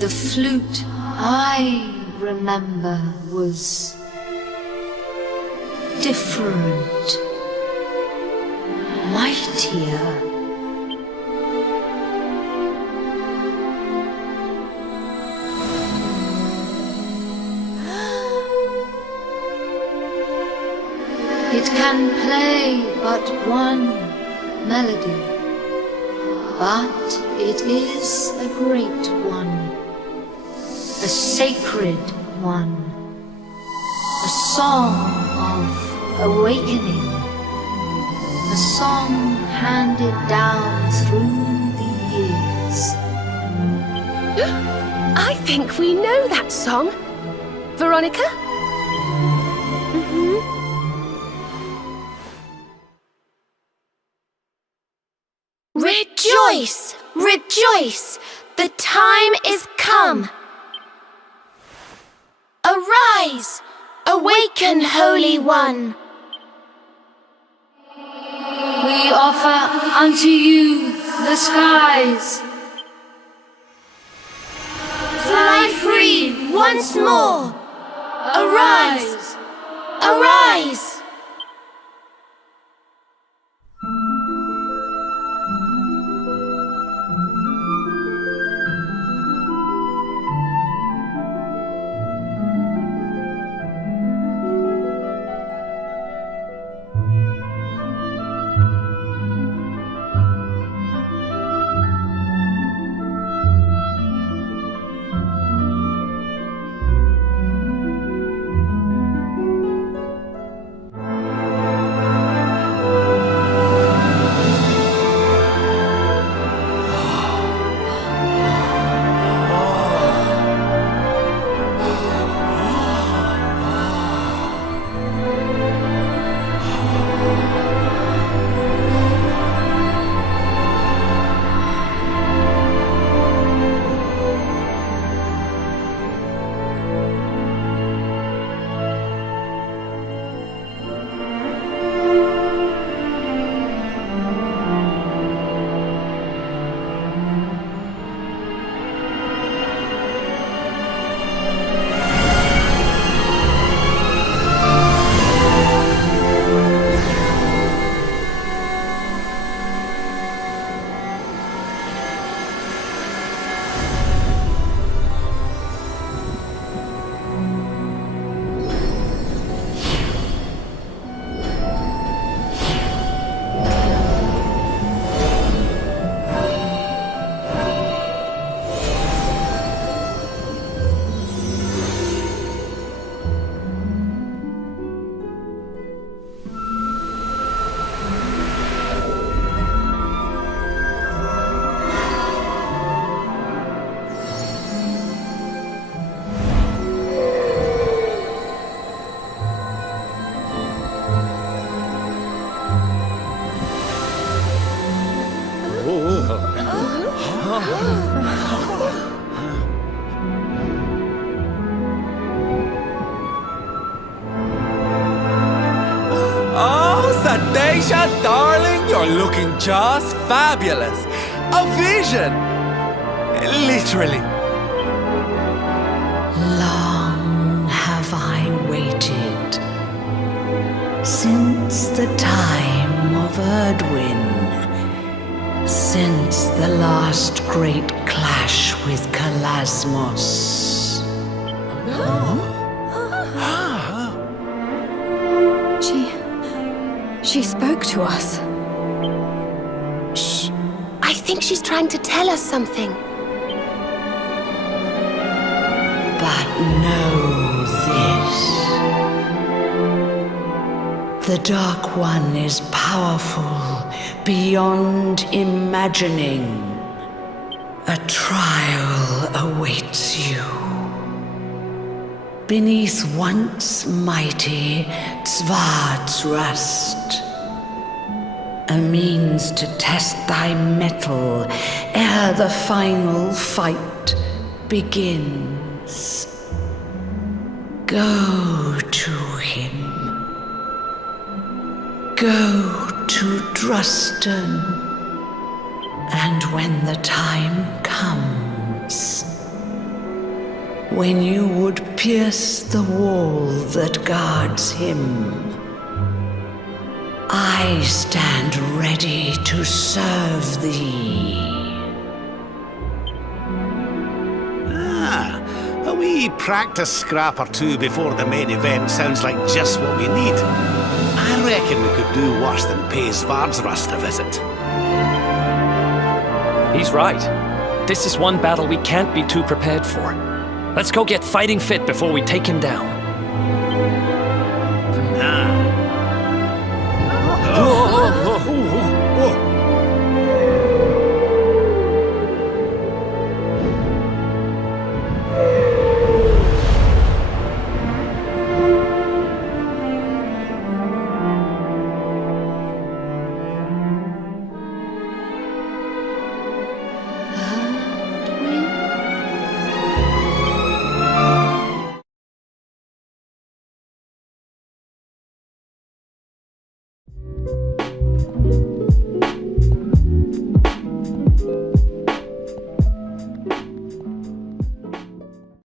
the flute I remember was different, mightier. It can play but one melody, but it is a great one, a sacred one, a song of awakening, a song handed down through the years. I think we know that song. Veronica? Rejoice! Rejoice! The time is come! Arise! Awaken, Holy One! We offer unto you the skies. Fly free once more! Arise! Arise! Stacia, darling, you're looking just fabulous. A vision! Literally. Long have I waited, since the time of Erdwin, since the last great clash with Kalasmos. She spoke to us. Shh. I think she's trying to tell us something. But know this. The Dark One is powerful beyond imagining. A trial awaits you. Beneath once mighty Svardsrust. A means to test thy mettle ere the final fight begins. Go to him. Go to Drustan. And when the time comes, when you would pierce the wall that guards him, I stand ready to serve thee. A wee practice scrap or two before the main event sounds like just what we need. I reckon we could do worse than pay Svardsrust a visit. He's right. This is one battle we can't be too prepared for. Let's go get fighting fit before we take him down.